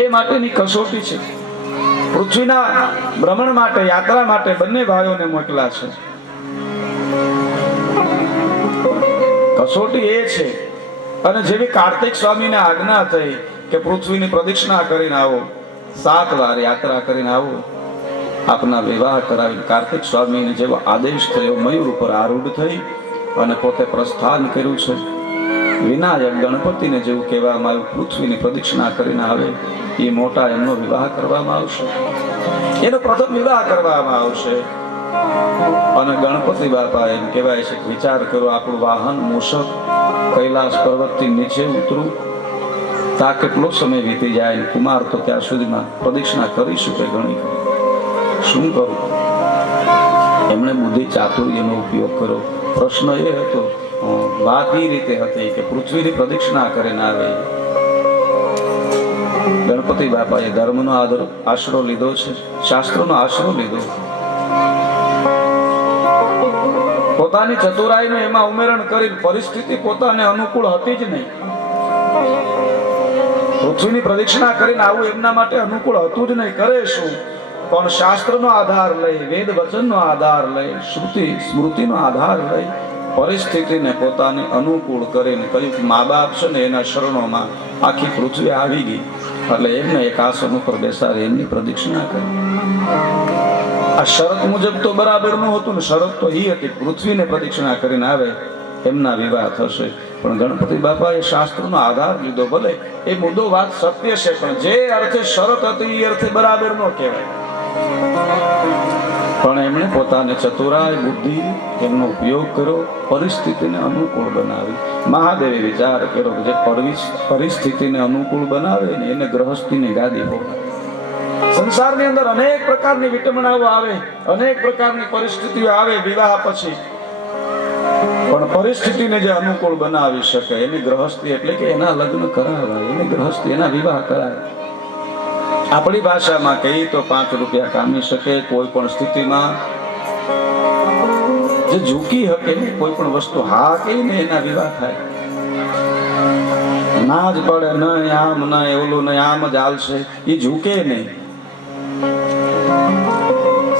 એ માટેની કસોટી છે. પૃથ્વીના ભ્રમણ માટે, યાત્રા માટે બંને ભાઈઓને મોકલા છે. કસોટી એ છે. અને જેવી કાર્તિક સ્વામીને આજ્ઞા થઈ કે પૃથ્વીની પ્રદક્ષિણા કરીને આવો, 7 વાર યાત્રા કરીને આવો, આપના વિવાહ કરાવી. કાર્તિક સ્વામીને જેવો આદેશ થયો, મયુર ઉપર આરૂઢ થઈ અને પોતે પ્રસ્થાન કર્યું છે. વિનાયક ગણપતિને જેવું કહેવામાં આવ્યું, પૃથ્વીની પ્રદક્ષિણા કરીને આવે એ મોટા, એમનો વિવાહ કરવામાં આવશે, એનો પ્રથમ વિવાહ કરવામાં આવશે. અને ગણપતિ બાપા એમ કહેવાય છે કે વિચાર કરો, આપણું વાહન મૂષક કૈલાસ પર્વતથી નીચે ઉતરું ત્યાં કેટલો સમય વીતી જાય. કુમાર તો ત્યાં સુધીમાં પ્રદક્ષિણા કરી શકે ઘણી. શું કરું? એમણે બુદ્ધિ ચાતુર્યનો ઉપયોગ કર્યો. પ્રશ્ન એ હતો, વાત એ રીતે હતી કે પૃથ્વીની પ્રદક્ષિણા કરીને આવે. ગણપતિ બાપાએ ધર્મનો આશરો લીધો છે, શાસ્ત્રોનો આશરો લીધો. પોતાની ચતુરાઈને એમાં ઉમેરણ કરી. પરિસ્થિતિ પોતાને અનુકૂળ હતી જ નહીં. પૃથ્વીની પ્રદક્ષિણા કરીને આવું એમના માટે અનુકૂળ હતું જ નહીં. કરે શું? પણ શાસ્ત્રનો આધાર લઈ, વેદ વચનનો આધાર લઈ, શ્રુતિ સ્મૃતિનો આધાર લઈ, પરિસ્થિતિને પોતાને અનુકૂળ કરીને કહ્યું કે મા બાપ છે ને એના શરણોમાં આખી પૃથ્વી આવી ગઈ, એટલે એમને એક આસન ઉપર બેસાડી એમની પ્રદક્ષિણા કરી. આ શરત મુજબ તો બરાબર ન હતું ને. શરત તો એ હતી પૃથ્વીને પ્રદક્ષિણા કરીને આવે એમના વિવાહ થશે. પણ ગણપતિ બાપાએ શાસ્ત્રનો આધાર લીધો. ભલે એ મુદ્દો વાત સત્ય છે, પણ જે અર્થે શરત હતી એ અર્થે બરાબર ન કહેવાય. પણ એમણે પોતાને ચતુરાઈ બુદ્ધિ એમનો ઉપયોગ કર્યો, પરિસ્થિતિને અનુકૂળ બનાવી. મહાદેવે વિચાર કર્યો કે જે પરિસ્થિતિને અનુકૂળ બનાવે ને એને ગ્રહસ્થીની ગાદી હોય. સંસારની અંદર અનેક પ્રકારની વિટમણાઓ આવે, અનેક પ્રકારની પરિસ્થિતિઓ આવે વિવાહ પછી, પણ પરિસ્થિતિને જે અનુકૂળ બનાવી શકે એની ગ્રહસ્થી, એટલે કે એના લગ્ન કરાવાય, એની ગ્રહસ્થી, એના વિવાહ કરાય. આપણી ભાષામાં કહીએ તો 5 રૂપિયા કામી શકે કોઈ પણ સ્થિતિમાં, જે ઝૂકી શકે ને કોઈ પણ વસ્તુ, હા કહીને એના વિવાહ થાય. ના જ પડે, નહીં આમ નહીં ઓલું નહીં, આમ જ હાલશે, એ ઝૂકે નહીં.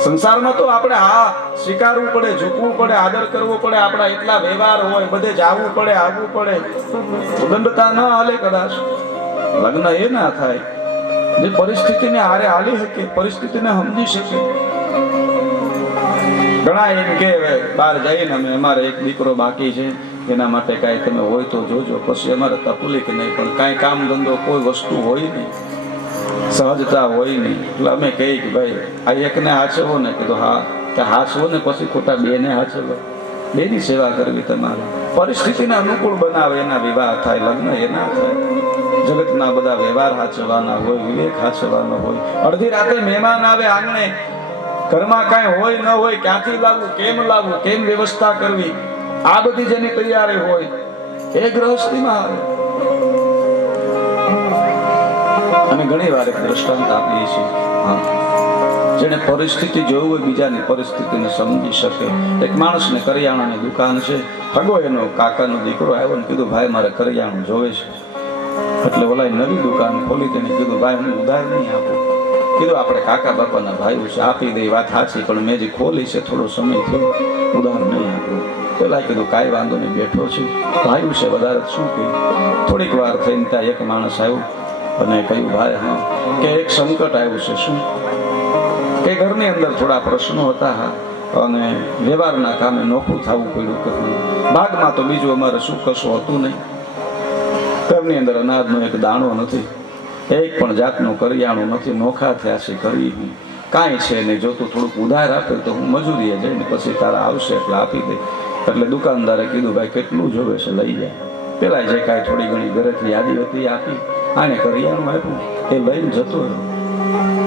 સંસારમાં તો આપણે હા સ્વીકારવું પડે, ઝૂકવું પડે, આદર કરવો પડે. આપણા એટલા વ્યવહાર હોય, બધે જવું પડે, આવવું પડે. ઉદંડતા ન હાલે કદાચ, લગ્ન એ ના થાય જે પરિસ્થિતિને હારે હાલી શકે, પરિસ્થિતિને સમજી શકે. ઘણા એમ કે બહાર જઈને અમે અમારે એક દીકરો બાકી છે, એના માટે કાંઈ તમે હોય તો જોજો, પછી અમારે તકલીફ નહીં. પણ કાંઈ કામ ધંધો કોઈ વસ્તુ હોય નહીં, સહજતા હોય નહીં. એટલે અમે કહીએ કે ભાઈ આ એકને હાચવો ને. કીધું હા, કે હાચવો ને પછી ખોટા બેને હાચવો, બેની સેવા કરવી તમારે. પરિસ્થિતિને અનુકૂળ બનાવે એના વિવાહ થાય, લગ્ન એના થાય. જગતના બધા વ્યવહાર હાચવાના હોય, વિવેક હાચવાનો હોય. અડધી રાતે મહેમાન આવે આંગણે, ઘરમાં કાંઈ હોય ન હોય, ક્યાંથી લાવવું, કેમ વ્યવસ્થા કરવી, આ બધી જેની તૈયારી હોય એ ગ્રહસ્થીમાં આવે. અને ઘણી વાર એક દ્રષ્ટાંત આપીએ છીએ. હા, જેને પરિસ્થિતિ જોવું હોય બીજાની પરિસ્થિતિને સમજી શકે. એક માણસને કરિયાણાની દુકાન છે, હગો એનો કાકાનો દીકરો આવ્યો ને કીધું ભાઈ મારે કરિયાણું જોવે છે. એટલે ઓલા નવી દુકાન ખોલી તેને કીધું ભાઈ હું ઉધાર નહીં આપું. કીધું આપણે કાકા બાપાના ભાઈઓ છે, આપી દે વાત સાચી, પણ મેં જે ખોલી છે થોડો સમય થયો, ઉધાર નહીં આપું. પેલા કીધું કાંઈ વાંધો નહીં, બેઠો છે, ભાઈ છે, વધારે શું કહ્યું. થોડીક વાર થઈને ત્યાં એક માણસ આવ્યો અને કહ્યું ભાઈ હા કે એક સંકટ આવ્યું છે. શું કે ઘરની અંદર થોડા પ્રશ્નો હતા હા, અને વ્યવહારના કામે નોખું થવું પડ્યું. કે ભાગમાં તો બીજું અમારે શું કશું હતું નહીં. ઘરની અંદર અનાજનો એક દાણો નથી, એક પણ જાતનું કરિયાણું નથી, નોખા થયા છે, કરી કાંઈ છે નહીં. જો તું થોડુંક ઉધાર આપે તો હું મજૂરીએ જઈને પછી તારા આવશે એટલે આપી દે. એટલે દુકાનદારે કીધું ભાઈ કેટલું જોવે છે લઈ જાય. પેલા જે કાંઈ થોડી ઘણી ઘરેથી યાદી હતી આપી, આને કરિયાણું આપ્યું, એ લઈને જતો રહ્યો.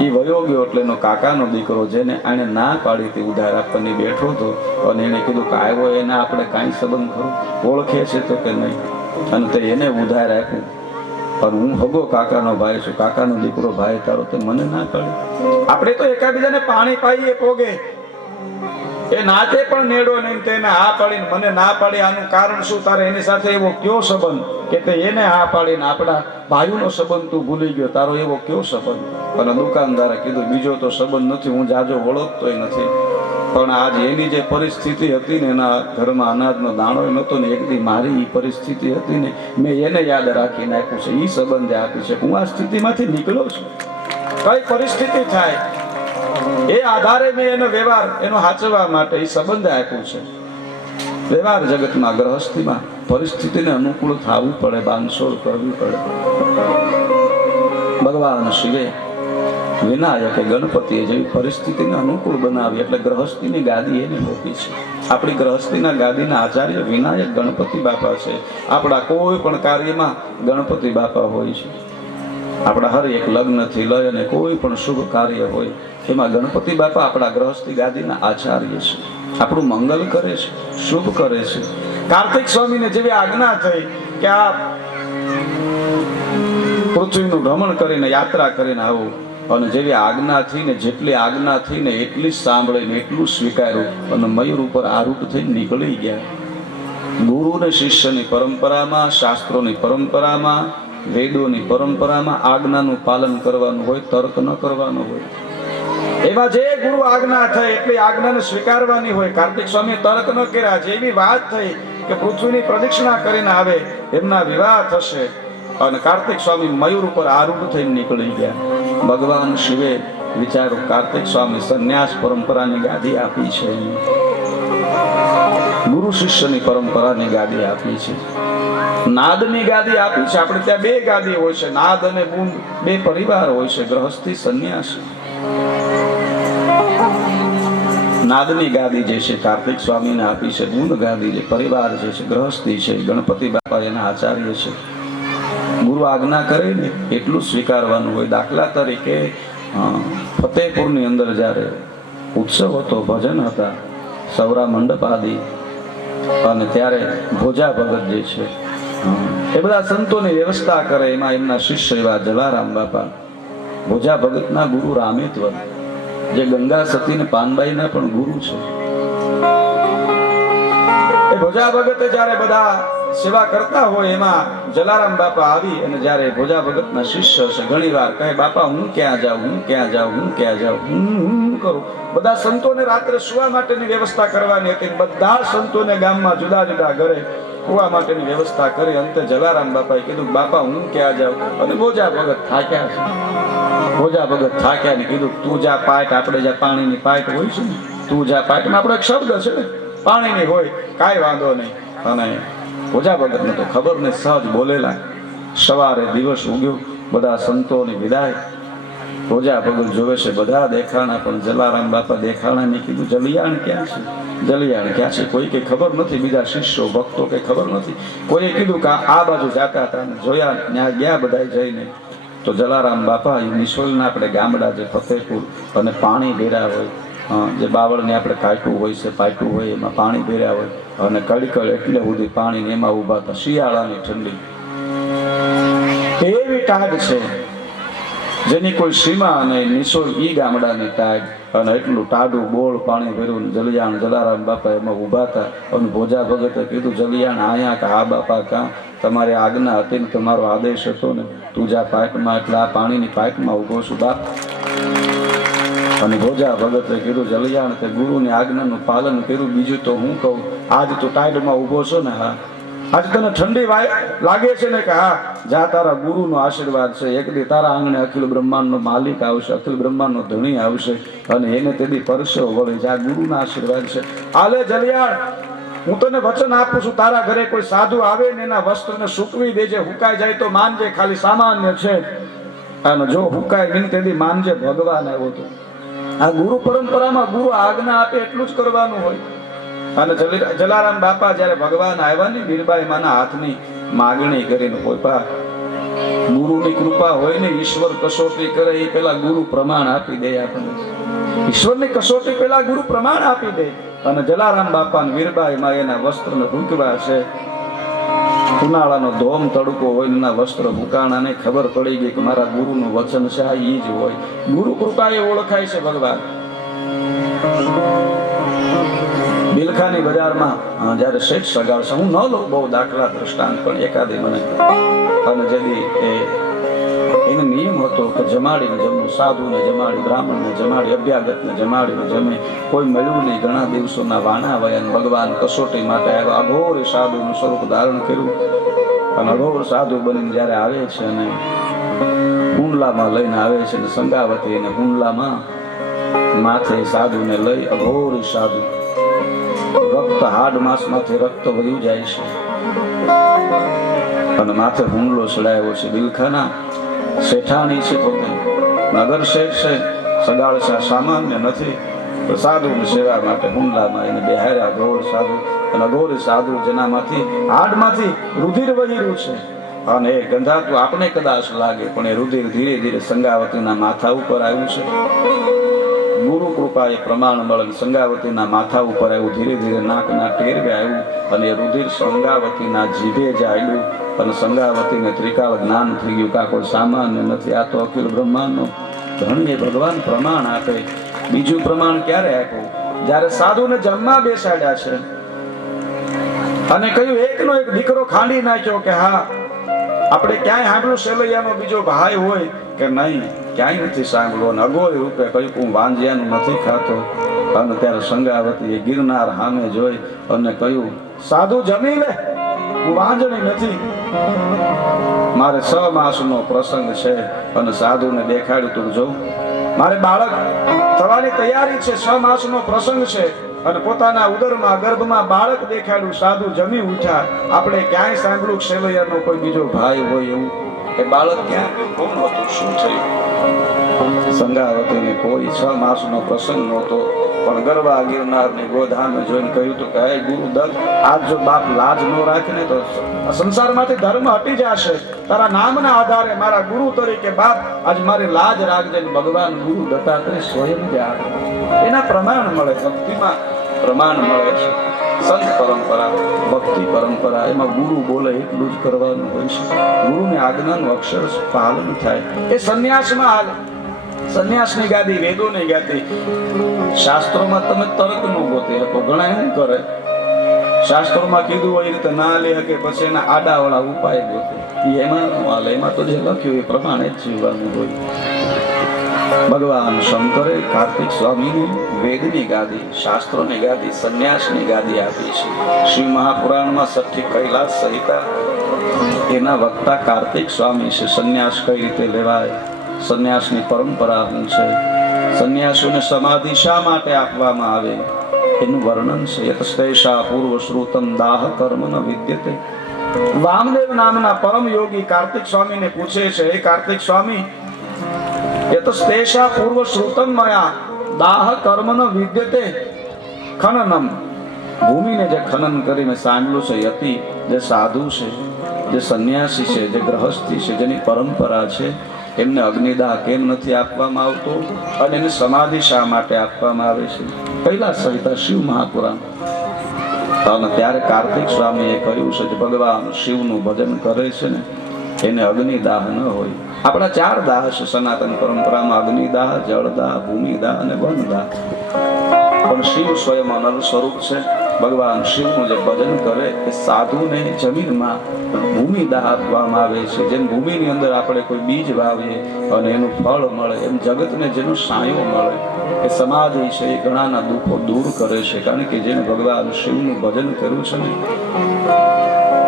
એ વયો ગયો એટલે એનો કાકાનો દીકરો જેને આને ના પાડી હતી ઉધાર આપવાની બેઠો હતો, અને એને કીધું કે આવ્યો એને આપણે કાંઈ સંબંધ ખરો, ઓળખે છે તો કે નહીં. અને તે એને ઉધાર આપ્યું. પણ હું હગો કાકાનો ભાઈ છું, કાકાનો દીકરો ભાઈ તારો, તે મને ના પાડી. આપણે તો એકાબીજાને પાણી પાઈએ પોગે, એ નાતે પણ નેડો નહીં, તેને હા પાડીને મને ના પાડી. આનું કારણ શું? તારે એની સાથે એવો કયો સંબંધ કે તે એને હા પાડીને આપણા ભાઈનો સંબંધ તું ભૂલી ગયો? તારો એવો કયો સંબંધ? અને દુકાનદારે કીધું બીજો તો સંબંધ નથી, હું જાજો ઓળખતોય નથી, પણ આજ એની જે પરિસ્થિતિ હતી ને, એના ઘરમાં અનાજનો દાણો નહોતો ને, એક દી મારી પરિસ્થિતિ હતી ને, મેં એને યાદ રાખીને આપ્યું છે. એ સંબંધે આપી છે. હું આ સ્થિતિમાંથી નીકળ્યો છું. કઈ પરિસ્થિતિ થાય એ આધારે મેં એનો વ્યવહાર એનો હાચવવા માટે એ સંબંધ આપ્યું છે. વ્યવહાર જગતમાં ગ્રહસ્થીમાં પરિસ્થિતિને અનુકૂળ થવું પડે, બાંધછોડ કરવી પડે. ભગવાન શિવે વિનાયકે ગણપતિએ જેવી પરિસ્થિતિને અનુકૂળ બનાવી એટલે ગ્રહસ્થીની ગાદી એને મૂકી છે. આપણી ગ્રહસ્થીના ગાદીના આચાર્ય વિનાયક ગણપતિ બાપા છે. આપણા કોઈ પણ કાર્યમાં ગણપતિ બાપા હોય છે. આપણા હર એક લગ્નથી લઈ અને કોઈ પણ શુભ કાર્ય હોય એમાં ગણપતિ બાપા આપણા ગ્રહસ્થી ગાદીના આચાર્ય છે. આપણું મંગલ કરે છે, શુભ કરે છે. કાર્તિક સ્વામીને જેવી આજ્ઞા થઈ કે આ પૃથ્વીનું ભ્રમણ કરીને યાત્રા કરીને આવું, અને જેવી આજ્ઞા થઈને જેટલી આજ્ઞા થઈને એટલી જ સાંભળીને એટલું સ્વીકાર્યું અને મયુર ઉપર આરૂઢ થઈને નીકળી ગયા. ગુરુ અને શિષ્યની પરંપરામાં, શાસ્ત્રોની પરંપરામાં, વેદોની પરંપરામાં આજ્ઞાનું પાલન કરવાનું હોય, તર્ક ન કરવાનો હોય. એમાં જે ગુરુ આજ્ઞા થઈ એટલી આજ્ઞાને સ્વીકારવાની હોય. કાર્તિક સ્વામી તર્ક ન કર્યા. જેવી વાત થઈ કે પૃથ્વીની પ્રદક્ષિણા કરીને આવે, એમના વિવાહ થશે, અને કાર્તિક સ્વામી મયુર ઉપર આરૂઢ થઈને નીકળી ગયા. ભગવાન શિવે વિચારો કાર્તિક સ્વામી સંન્યાસ પરંપરાની ગાદી આપી છે, ગુરુ શિષ્યની પરંપરાની ગાદી આપી છે, નાદની ગાદી આપી છે. આપણે ત્યાં બે ગાદી હોય છે, નાદ અને બુંદ, બે પરિવાર હોય છે, ગ્રહસ્થી સંન્યાસ. નાદની ગાદી જે છે કાર્તિક સ્વામીને આપી છે. બુંદ ગાદી જે પરિવાર જે છે ગ્રહસ્થી છે, ગણપતિ બાપા એના આચાર્ય છે. ગુરુ આજ્ઞા કરે ને એટલું સ્વીકારવાનું હોય. દાખલા તરીકે ફતેહપુરની અંદર જ્યારે ઉત્સવ હતો, ભજન હતા, સૌરા મંડપ આદિ, અને ત્યારે ભોજા ભગત જે છે એ બધા સંતોની વ્યવસ્થા કરે. એમાં એમના શિષ્ય એવા જલારામ બાપા, ભોજા ભગતના ગુરુ રામેત્વ, જે ગંગા સતી ને પાનબાઈના પણ ગુરુ છે. એ ભોજા ભગતે જ્યારે બધા સેવા કરતા હોય એમાં જલારામ બાપા આવી અને જ્યારે ભોજા ભગતના શિષ્ય છે ઘણી વાર કહે બાપા હું ક્યાં જાઉં, હું ક્યાં જાઉં, હું ક્યાં જાઉં, હું કરું. બધા સંતોને રાત્રે સુવા માટેની વ્યવસ્થા કરવાની હતી. બધા સંતોને ગામમાં જુદા જુદા ઘરે સુવા માટેની વ્યવસ્થા કરી. અંતે જલારામ બાપાએ કીધું બાપા હું ક્યાં જાઉં, અને ભોજા ભગત થાક્યા છે. ભોજા ભગત થાક્યા ને કીધું તું જા પાટ, આપણે જ્યાં પાણીની પાટ હોય છે ને, તું જા પાટમાં આપણો એક શબ્દ છે ને પાણીની હોય, કાંઈ વાંધો નહીં. અને ભોજા ભગતને તો ખબર ને સહજ બોલેલા. સવારે દિવસ ઉગ્યો, બધા સંતોની વિદાય. ભોજા ભગત જોવે છે, બધા દેખાણા, પણ જલારામ બાપા દેખાણા નહીં. કીધું જલિયાણ ક્યાં છે, જલિયાણ ક્યાં છે? કોઈ કે ખબર નથી. બીજા શિષ્યો ભક્તો કે ખબર નથી. કોઈએ કીધું કે આ બાજુ જાતા હતા ને જોયા, ત્યાં ગયા બધા જઈને. તો જલારામ બાપા નિશોલના આપણે ગામડા જે ફતેહપુર, અને પાણી ભેરા હોય, જે બાવળને આપણે કાઢવું હોય છે, પાટું હોય એમાં પાણી ભેર્યા હોય, અને કડીકડ એટલે સુધી પાણી એમાં ઊભા હતા. શિયાળાની ઠંડી એવી ટાઢ છે. જેની કોઈ સીમા અને નિશોળ ઈ ગામડાની ટાઈડ અને એટલું ટાઢું બોળ પાણી ભર્યું જલિયાણ જલારામ બાપા એમાં ઊભા હતા અને ભોજા ભગતે કીધું જલિયાણ આયા કે હા બાપા કાં તમારી આજ્ઞા હતી ને તમારો આદેશ હતો ને તું જા પાઇપમાં એટલે આ પાણીની પાઇપમાં ઊભો છું બાપ. અને ભોજા ભગતે કીધું જલિયાણ તે ગુરુની આજ્ઞાનું પાલન કર્યું, બીજું તો હું કહું, આજ તું ટાઈડમાં ઊભો છો ને, હા આજ તને ઠંડી લાગે છે ને કે હા જા તારા ગુરુનો આશીર્વાદ છે, એક દી તારા આંગણે અખિલ બ્રહ્માંડનો માલિક આવશે, અખિલ બ્રહ્માંડનો ધણી આવશે અને એને તેદી પરસેવો વળે છે, આ ગુરુના આશીર્વાદ છે. આલે જલિયાણ હું તને વચન આપું છું, તારા ઘરે કોઈ સાધુ આવે ને એના વસ્ત્રને સૂકવી દેજે, હુકાઈ જાય તો માનજે, ખાલી સામાન્ય છે, અને જો હુકાય નહીં તેદી માનજે ભગવાન આવ્યો તો. આ ગુરુ પરંપરામાં ગુરુ આજ્ઞા આપે એટલું જ કરવાનું હોય. અને જલારામ બાપા જયારે ભગવાન આવ્યા ને મીરબાઈ માના હાથની માગણી કરીને પોપા ગુરુની કૃપા હોય ને ઈશ્વર કસોટી કરે એ પેલા ગુરુ પ્રમાણ આપી દે આપણને. ઈશ્વરની કસોટી પેલા ગુરુ પ્રમાણ આપી દે. અને જલારામ બાપા ને વીરબાઈ માં એના વસ્ત્રને ભૂંકવા છે. ઉનાળાનો ધોમ તડકો હોય એના વસ્ત્ર ભૂકાણા ને ખબર પડી ગઈ કે મારા ગુરુનું વચન છે આ ઈ જ હોય. ગુરુ કૃપા એ ઓળખાય છે ભગવાન. બિલખાની બજારમાં જ્યારે શેઠ સગાડશે, હું ન લઉં બહુ દાખલા દ્રષ્ટાંત પણ એકાદી મને, અને જેથી એનો નિયમ હતો કે જમાડીને જમવું, સાધુને જમાડી, બ્રાહ્મણને જમાડી, અભ્યાગતને જમાડીને જમે. કોઈ મળ્યું નહીં, ઘણા દિવસોના વાણા વયા. ભગવાન કસોટી માટે આવ્યા, અઘોર સાધુનું સ્વરૂપ ધારણ કર્યું અને અઘોર સાધુ બનીને જ્યારે આવે છે અને હુંડલામાં લઈને આવે છે અને સંગાવતી એને હુંડલામાં માથે સાધુને લઈ અઘોર સાધુ રક્ત હાડ માંથી રક્ત વધ્યું જાય છે અને માથે હુમલો ચડાયો છે. બિલખાના શેઠાણી છે, પોતે નગર શેઠ છે, સગાળ સામાન્ય નથી. સાધુની સેવા માટે હુમલામાં એને બેહાર્યા અઘોર સાધુ. અને અઘોર સાધુ જેનામાંથી હાડમાંથી રુધિર વહી છે અને એ ગંધાતું આપણે કદાચ લાગે પણ એ રુધિર ધીરે ધીરે સંગાવતીના માથા ઉપર આવ્યું છે. ગુરુ કૃપા એ પ્રમાણ મળે. સંગાવતીના માથા ઉપર આવ્યું, ધીરે ધીરે નાકના ટેરવે આવ્યું અને એ રુધિર સંગાવતીના જીભે જ આવ્યું અને સંગાવતીને ત્રિકાળ જ્ઞાન થઈ ગયું કે આ કોઈ સામાન્ય નથી, આ તો અખિલ બ્રહ્માંડનો ધણી. ભગવાન પ્રમાણ આપે. બીજું પ્રમાણ ક્યારે આપ્યું? જ્યારે સાધુને જમવા બેસાડ્યા છે અને કહ્યું એકનો એક દીકરો ખાંડી નાખ્યો કે હા આપણે ક્યાંય સાંભળ્યું સેલૈયાનો બીજો ભાઈ હોય કે નહીં? ક્યાંય નથી સાંભળ્યું. અને અઘોર રૂપે કહ્યું હું વાંજિયાનું નથી ખાતો. અને ત્યારે સંગાવતીએ ગિરનાર સામે જોઈ અને કહ્યું સાધુ જમી લે, હું વાંજણી નથી, મારે 6 માસનો પ્રસંગ છે. અને સાધુને દેખાડ્યું તું જો મારે બાળક થવાની તૈયારી છે, 6 માસનો પ્રસંગ છે. અને પોતાના ઉદરમાં ગર્ભમાં બાળક દેખાડ્યું. સાધુ જમી ઉઠ્યા. આપણે ક્યાંય સાંભળ્યું સેલૈયાનો કોઈ બીજો ભાઈ હોય એવું? એ બાળક ક્યાં કોણ હતું, શું થયું? સંગાવતીને કોઈ 6 માસનો પ્રસંગ નહોતો પણ ગરવા ગિરનારની ગોધાને જોઈને કહ્યું તો કે હે ગુરુ દત્ત, આજ જો બાપ લાજ ન રાખે ને તો સંસારમાંથી ધર્મ હટી જશે. તારા નામના આધારે મારા ગુરુ તરીકે બાપ આજ મારી લાજ રાખજે. ભગવાન ગુરુ દત્તાત્રેય સ્વયં જ આવે. એના પ્રમાણ મળે, ભક્તિમાં પ્રમાણ મળે છે. સંત પરંપરા, ભક્તિ પરંપરા, એમાં ગુરુ બોલે એટલું જ કરવાનું હોય છે. ગુરુની આજ્ઞાનું અક્ષર પાલન થાય. એ સંન્યાસમાં હાલ, સંન્યાસની ગાદી વેદોની ગાદી. શાસ્ત્રોમાં તમે તર્ક નો ગોતી શકો. ઘણા એમ કરે શાસ્ત્રોમાં કીધું હોય એ રીતે ના લે કે પછી એના આડાવાળા ઉપાય ગોતે. એમાં ન હાલે. એમાં તો જે લખ્યું એ પ્રમાણે જ જીવવાનું હોય. ભગવાન શંકરે કાર્તિક સ્વામીને વેદની ગાદી, શાસ્ત્રોની ગાદી, સંન્યાસની ગાદી આપી છે. શિવ મહાપુરાણમાં 6ઠ્ઠી કૈલાસ સંહિતા એના વક્તા કાર્તિક સ્વામી છે. સંન્યાસ કઈ રીતે લેવાય, સંન્યાસની પરંપરા શું છે, સંન્યાસીઓને સમાધિ શા માટે આપવામાં આવે એનું વર્ણન છે. યતસ્તેષા પૂર્વ શ્રુતમ દાહ કર્મ ન વિદ્યતે. વામદેવ નામના પરમ યોગી કાર્તિક સ્વામીને પૂછે છે, હે કાર્તિક સ્વામી, યતસ્તેષા પૂર્વ શ્રુતમ મયા દાહ કર્મ ન વિદ્યતે ખનનમ. ભૂમિને જે ખનન કરીને સાંભળ્યું છે, યતિ જે સાધુ છે, જે સંન્યાસી છે, જે ગ્રહસ્થી છે, જેની પરંપરા છે, એમને અગ્નિદાહ કેમ નથી આપવામાં આવતો અને એની સમાધિ શા માટે આપવામાં આવે છે? કૈલાસ સંહિતા શિવ મહાપુરાણ. અને ત્યારે કાર્તિક સ્વામીએ કહ્યું છે કે ભગવાન શિવનું ભજન કરે છે ને એને અગ્નિદાહ ન હોય. આપણા 4 દાહ છે સનાતન પરંપરામાં: અગ્નિદાહ, જળદાહ, ભૂમિદાહ અને વનદાહ. પણ શિવ સ્વયં અનલ સ્વરૂપ છે. ભગવાન શિવનું જે ભજન કરે એ સાધુને જમીનમાં ભૂમિદાહ આપવામાં આવે છે. જેમ ભૂમિની અંદર આપણે કોઈ બીજ વાવીએ અને એનું ફળ મળે, એમ જગતને જેનો સાયો મળે એ સમાધિ છે. એ ઘણાના દુઃખો દૂર કરે છે. કારણ કે જેને ભગવાન શિવનું ભજન કર્યું છે ને,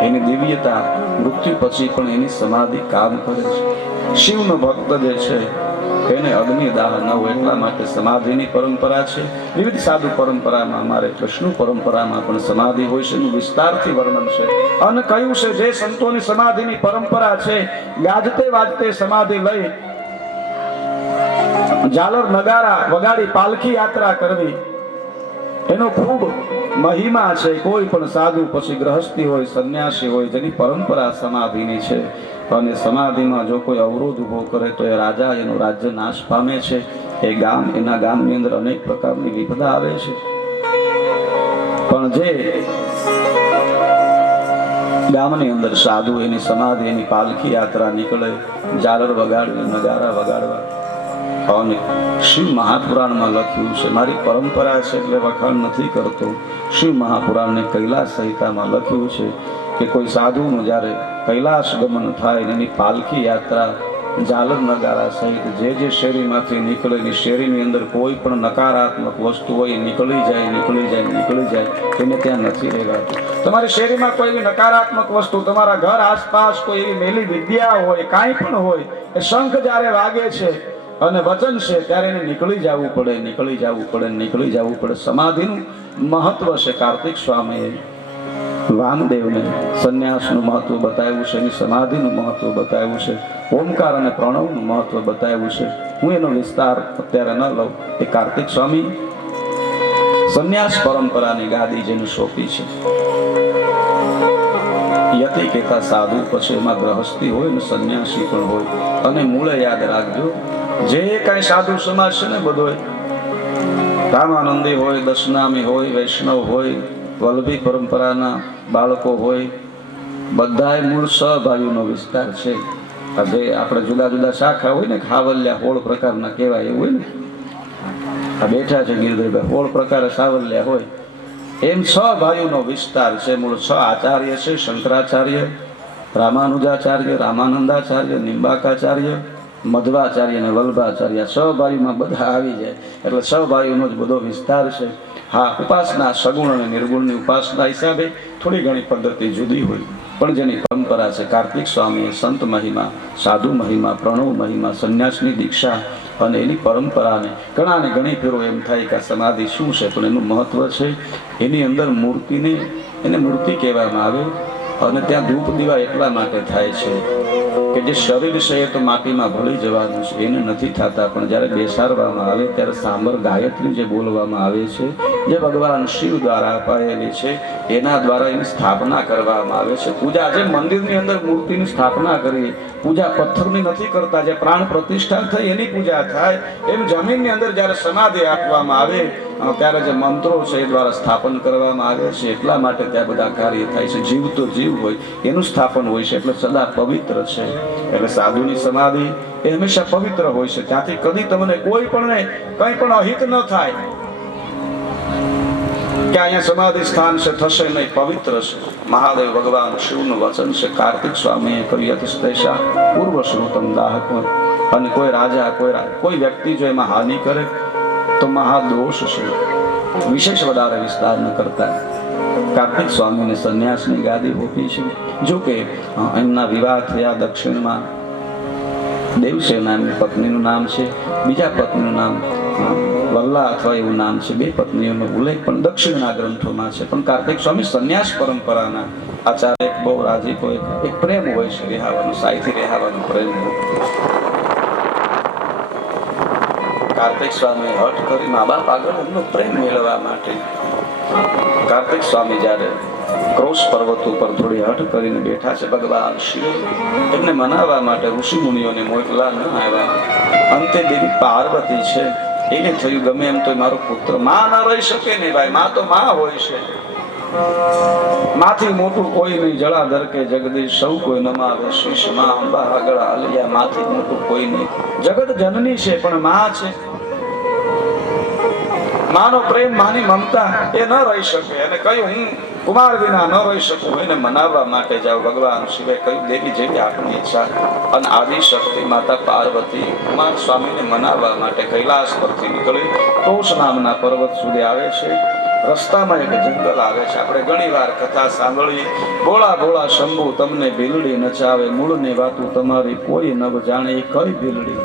એની દિવ્યતા મૃત્યુ પછી પણ એની સમાધિ કામ કરે છે. શિવનો ભક્ત જે છે એને અગ્નિદાહ ન હોય, એટલા માટે સમાધિની પરંપરા છે. વિવિધ સાધુ પરંપરામાં, અમારે વિષ્ણુ પરંપરામાં પણ સમાધિ હોય છે. એનું વિસ્તારથી વર્ણન છે અને કહ્યું છે જે સંતોની સમાધિની પરંપરા છે, ગાજતે વાજતે સમાધિ લઈ ઝાલર નગારા વગાડી પાલખી યાત્રા કરવી, એનો ખૂબ મહિમા છે. કોઈ પણ સાધુ, પછી ગ્રહસ્થી હોય, સંન્યાસી હોય, જેની પરંપરા સમાધિની છે અને સમાધિમાં જો કોઈ અવરોધ ઉભો કરે તો એ રાજા એનું રાજ્ય નાશ પામે છે. એના ગામની અંદર અનેક પ્રકારની વિપદા આવે છે. પણ જે ગામની અંદર સાધુ, એની સમાધિ, એની પાલખી યાત્રા નીકળે, ઝાલર વગાડવી, નગારા વગાડવા. અને શિવ મહાપુરાણમાં લખ્યું છે, મારી પરંપરા છે એટલે વખાણ નથી કરતો, શિવ મહાપુરાણને કૈલાસ સંહિતામાં લખ્યું છે કે કોઈ સાધુનું જ્યારે કૈલાસ ગમન થાય, એની પાલખી યાત્રા ઝાલર નગારા સહિત જે શેરીમાંથી નીકળે, એની શેરીની અંદર કોઈ પણ નકારાત્મક વસ્તુ હોય નીકળી જાય, એને ત્યાં નથી રહેવાતું. તમારી શેરીમાં કોઈ એવી નકારાત્મક વસ્તુ, તમારા ઘર આસપાસ કોઈ એવી મેલી વિદ્યા હોય, કાંઈ પણ હોય, એ શંખ જ્યારે વાગે છે અને વચન છે ત્યારે એને નીકળી જવું પડે. સમાધિનું મહત્વ છે. કાર્તિક સ્વામીએ વામદેવને સંન્યાસનું મહત્વ બતાવ્યું છે, એની સમાધિનું મહત્વ બતાવ્યું છે, ઓમકાર અને પ્રણવનું મહત્વ બતાવ્યું છે. હું એનો વિસ્તાર અત્યારે ન લઉં. એ કાર્તિક સ્વામી સંન્યાસ પરંપરાની ગાદી જેને સોંપી છે. યતિ કહેતા સાધુ, પછી એમાં ગ્રહસ્થી હોય ને સંન્યાસી પણ હોય. અને મૂળે યાદ રાખજો, જે કઈ સાધુ સમાજ છે ને, બધો રામાનંદી હોય, દશનામી હોય, વૈષ્ણવ હોય, વલ્લભી પરંપરાના બાળકો હોય, બધાય મૂળ સહભાગીનો વિસ્તાર છે. જે આપણે જુદા જુદા શાખા હોય ને, ખાવલિયા 16 પ્રકારના કહેવાય, એવું હોય ને, આ બેઠા છે ગિરધરભાઈ, 16 પ્રકારે સાવલિયા હોય, એમ સહભાગીનો વિસ્તાર છે. મૂળ 6 આચાર્ય છે: શંકરાચાર્ય, રામાનુજાચાર્ય, રામાનંદાચાર્ય, નિંબાકાચાર્ય, મધ્વાચાર્ય અને વલ્ભાચાર્ય. સહભાગીમાં બધા આવી જાય એટલે સહભાગીનો જ બધો વિસ્તાર છે. હા, ઉપાસના સગુણ અને નિર્ગુણની ઉપાસના હિસાબે થોડી ઘણી પદ્ધતિ જુદી હોય, પણ જેની પરંપરા છે. કાર્તિક સ્વામીએ સંત મહિમા, સાધુ મહિમા, પ્રણવ મહિમા, સંન્યાસની દીક્ષા અને એની પરંપરાને ઘણાને ઘણી ફેરો એમ થાય કે આ સમાધિ શું છે, પણ એનું મહત્વ છે. એની અંદર મૂર્તિને, એને મૂર્તિ કહેવામાં આવે. અને ત્યાં ધૂપ દીવા એટલા માટે થાય છે કે જે શરીર છે એ તો માટીમાં ભળી જવાનું છે, એને નથી થતા. પણ જ્યારે બેસાડવામાં આવે ત્યારે સાંભર ગાયત્રી જે બોલવામાં આવે છે, જે ભગવાન શિવ દ્વારા અપાયેલી છે, એના દ્વારા એની સ્થાપના કરવામાં આવે છે. પૂજા, જે મંદિરની અંદર મૂર્તિની સ્થાપના કરી, પૂજા પથ્થરની નથી કરતા, જે પ્રાણ પ્રતિષ્ઠા થઈ એની પૂજા થાય, એમ જમીનની અંદર જ્યારે સમાધિ આપવામાં આવે ત્યારે જે મંત્રો છે એ દ્વારા સ્થાપન કરવામાં આવે છે. એટલા માટે ત્યાં બધા કાર્ય થાય છે. જીવ તો જીવ હોય એનું સ્થાપન હોય છે, એટલે સદા પવિત્ર છે. એટલે સાધુની સમાધિ એ હંમેશા પવિત્ર હોય છે. ત્યાંથી કદી તમને કોઈ પણ કંઈ પણ અહિત ન થાય કે અહીંયા સમાધિ સ્થાન છે, થશે નહીં, પવિત્ર છે. મહાદેવ ભગવાન શિવનું વચન છે. કાર્તિક સ્વામીએ કહ્યું યતિસ્તેષા પૂર્વ શ્રુતમ દાહક. અને કોઈ રાજા, કોઈ વ્યક્તિ જો એમાં હાનિ કરે તો મહાદોષ છે. વિશેષ વધારે વિસ્તાર ન કરતા કાર્તિક સ્વામીને સંન્યાસની ગાદી હોપી છે. જો કે એમના વિવાહ થયા દક્ષિણમાં. દેવસેના એમની પત્નીનું નામ છે, બીજા પત્નીનું નામ વલ્લા અથવા એવું નામ છે. 2 પત્નીઓનો ઉલ્લેખ પણ દક્ષિણના ગ્રંથોમાં છે. પણ કાર્તિક સ્વામી સંન્યાસ પરંપરાના આચાર્ય. બહુ રાજીપો, એક પ્રેમ હોય છે રહેવાનો, સાઈથી રહેવાનો પ્રેમ. કાર્તિક સ્વામી હઠ કરી મા બાપ આગળ એમનો પ્રેમ મેળવવા માટે, કાર્તિક સ્વામી જ્યારે ક્રોશ પર્વત ઉપર થોડી હઠ કરીને બેઠા છે, ભગવાન શિવ એમને મનાવવા માટે ઋષિ મુનિઓને મોકલા ન આવ્યા. અંતે દેવી પાર્વતી છે, એને થયું ગમે એમ તો મારો પુત્ર માં ન રહી શકે ને ભાઈ, માં તો માં હોય છે. માથી મોટું કોઈ નહીં, જળાધર કે જગદીશ સૌ કોઈ નમાવે, શીશ માં અંબા આગળ હાલ્યા, માથી મોટું કોઈ નહીં. જગત જનની છે પણ માં છે. માનો પ્રેમ, માની મમતા એ ન રહી શકે. અને કહ્યું હું કુમાર વિના ન રહી શકું, એને મનાવવા માટે જાઓ. ભગવાન શિવે કહ્યું દેવી જેવી આપની ઈચ્છા. અને આદિ શક્તિ માતા પાર્વતી કુમાર સ્વામીને મનાવવા માટે કૈલાસ પરથી નીકળી તોષ નામના પર્વત સુધી આવે છે. રસ્તામાં એક જંગલ આવે છે. આપણે ઘણી વાર કથા સાંભળી, બોળા બોળા શંભુ તમને ભીલડી નચાવે, મૂળની વાતું તમારી કોઈ ન જાણે. એ કઈ ભીલડી,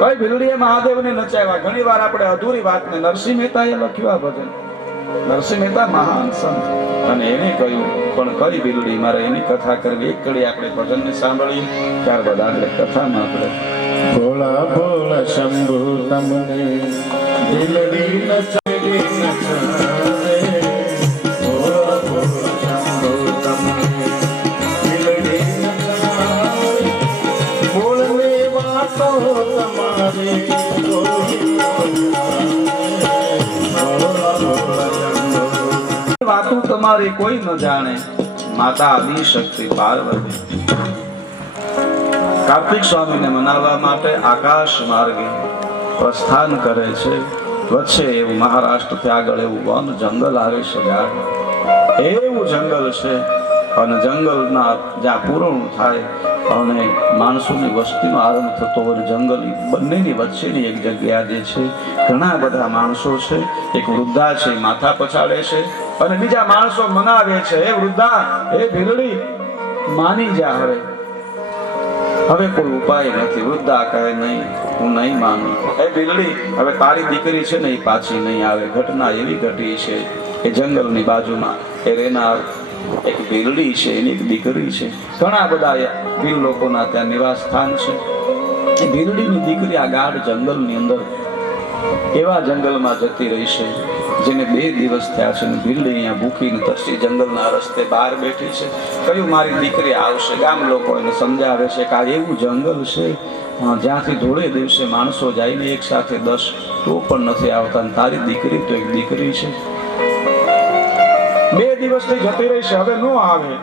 કઈ ભીલડીએ મહાદેવને નચાવ્યા? ઘણી વાર આપણે અધૂરી વાતને નરસિંહ મહેતાએ લખ્યું આ ભજન. નરસિંહ મહેતા મહાન સંત, અને એને કહ્યું પણ કઈ ભીલડી, મારે એની કથા કરવી. એક કડી આપણે ભજનને સાંભળીએ, ત્યારબાદ આગળ કથામાં આપણે ભોળા ભોળા શંભુ તમને દિલડી નચાવે નચાવે. ભોળા ભોળા શંભુ તમને દિલડી નચાવે. બોલને વાતો તમારી કોઈ ન જાણે. ભોળા ભોળા શંભુ વાતું તમારી કોઈ ન જાણે. માતા આદિ શક્તિ પાર્વતી કાર્તિક સ્વામીને મનાવવા માટે આકાશ માર્ગે પ્રસ્થાન કરે છે. વચ્ચે એવું મહારાષ્ટ્રથી આગળ એવું વન જંગલ આવે છે. એવું જંગલ છે, અને જંગલના જ્યાં પૂર્ણ થાય અને માણસોની વસ્તીનો આરંભ થતો હોય, જંગલ બંનેની વચ્ચેની એક જગ્યા જે છે, ઘણા બધા માણસો છે. એક વૃદ્ધા છે, માથા પછાડે છે, અને બીજા માણસો મનાવે છે, એ વૃદ્ધા, એ ભીલડી માની જા. હવે કોઈ ઉપાય નથી. વૃદ્ધા કહે નહીં, હું નહીં માનું. એ ભીલડી, હવે તારી દીકરી છે ને એ પાછી નહીં આવે. ઘટના એવી ઘટી છે, એ જંગલની બાજુમાં એ રેનાર એક ભીલડી છે, એની એક દીકરી છે. ઘણા બધા ભીલ લોકોના ત્યાં નિવાસ સ્થાન છે. એ ભીલડીની દીકરી આ ગાઢ જંગલની અંદર એવા જંગલમાં જતી રહી છે જેને 2 દિવસ થયા છે. ભીલડી અહીંયા ભૂખીને તરસી જંગલના રસ્તે બહાર બેઠી છે. કહ્યું મારી દીકરી આવશે. ગામ લોકો એને સમજાવે છે કે આ એવું જંગલ છે જ્યાંથી ધોળે દિવસે માણસો જાય ને એક સાથે 10 તો પણ નથી આવતા. તારી દીકરી તો એક દીકરી છે. 2 દિવસથી જતી રહી છે, હવે નો આવે.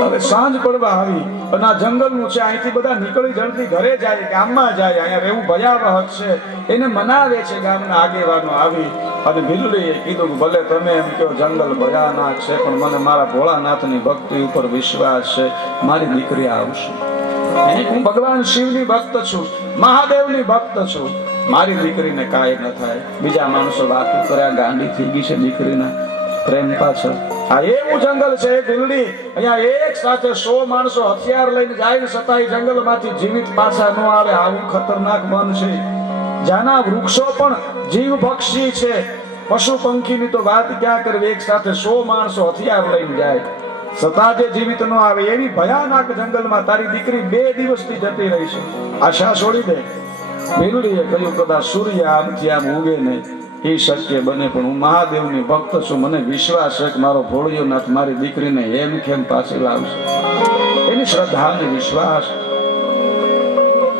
હવે સાંજ પડવા આવી અને આ જંગલનું છે, અહીંથી બધા નીકળી જણથી ઘરે જાય, ગામમાં જાય. અહીંયા રહેવું ભયાવહ છે. એને મનાવે છે ગામના આગેવાનો આવી. અને ભીલડીએ કીધું કે ભલે તમે એમ કહો જંગલ ભયાનક છે, પણ મને મારા ભોળાનાથની ભક્તિ ઉપર વિશ્વાસ છે. મારી દીકરી આવશે. હું ભગવાન શિવની ભક્ત છું, મહાદેવની ભક્ત છું. મારી દીકરીને કાંઈ ન થાય. બીજા માણસો વાતો કર્યા, ગાંડી થઈ ગઈ છે દીકરીના પ્રેમ પાછળ. આ એવું જંગલ છે ભીલડી, અહીંયા એક સાથે 100 માણસો હથિયાર લઈને જાય ને છતાંય જંગલમાંથી જીવિત પાછા ન આવે. આવું ખતરનાક વન છે. જ્યાંના વૃક્ષો પણ જીવ પક્ષી છે, પશુ પંખીની તો વાત ક્યાં કરવી. એક સાથે 100 માણસો હથિયાર લઈને જાય છતાં જે જીવિત ન આવે, એવી ભયાનક જંગલમાં તારી દીકરી 2 દિવસથી જતી રહી છે. આશા છોડી દે. ભીલડીએ કહ્યું કદાચ સૂર્ય આમથી આમ ઉગે નહીં એ શક્ય બને, પણ હું મહાદેવની ભક્ત છું. મને વિશ્વાસ છે કે મારો ભોળિયોનાથ મારી દીકરીને એમ કેમ પાછી લાવશે. એની શ્રદ્ધા અને વિશ્વાસ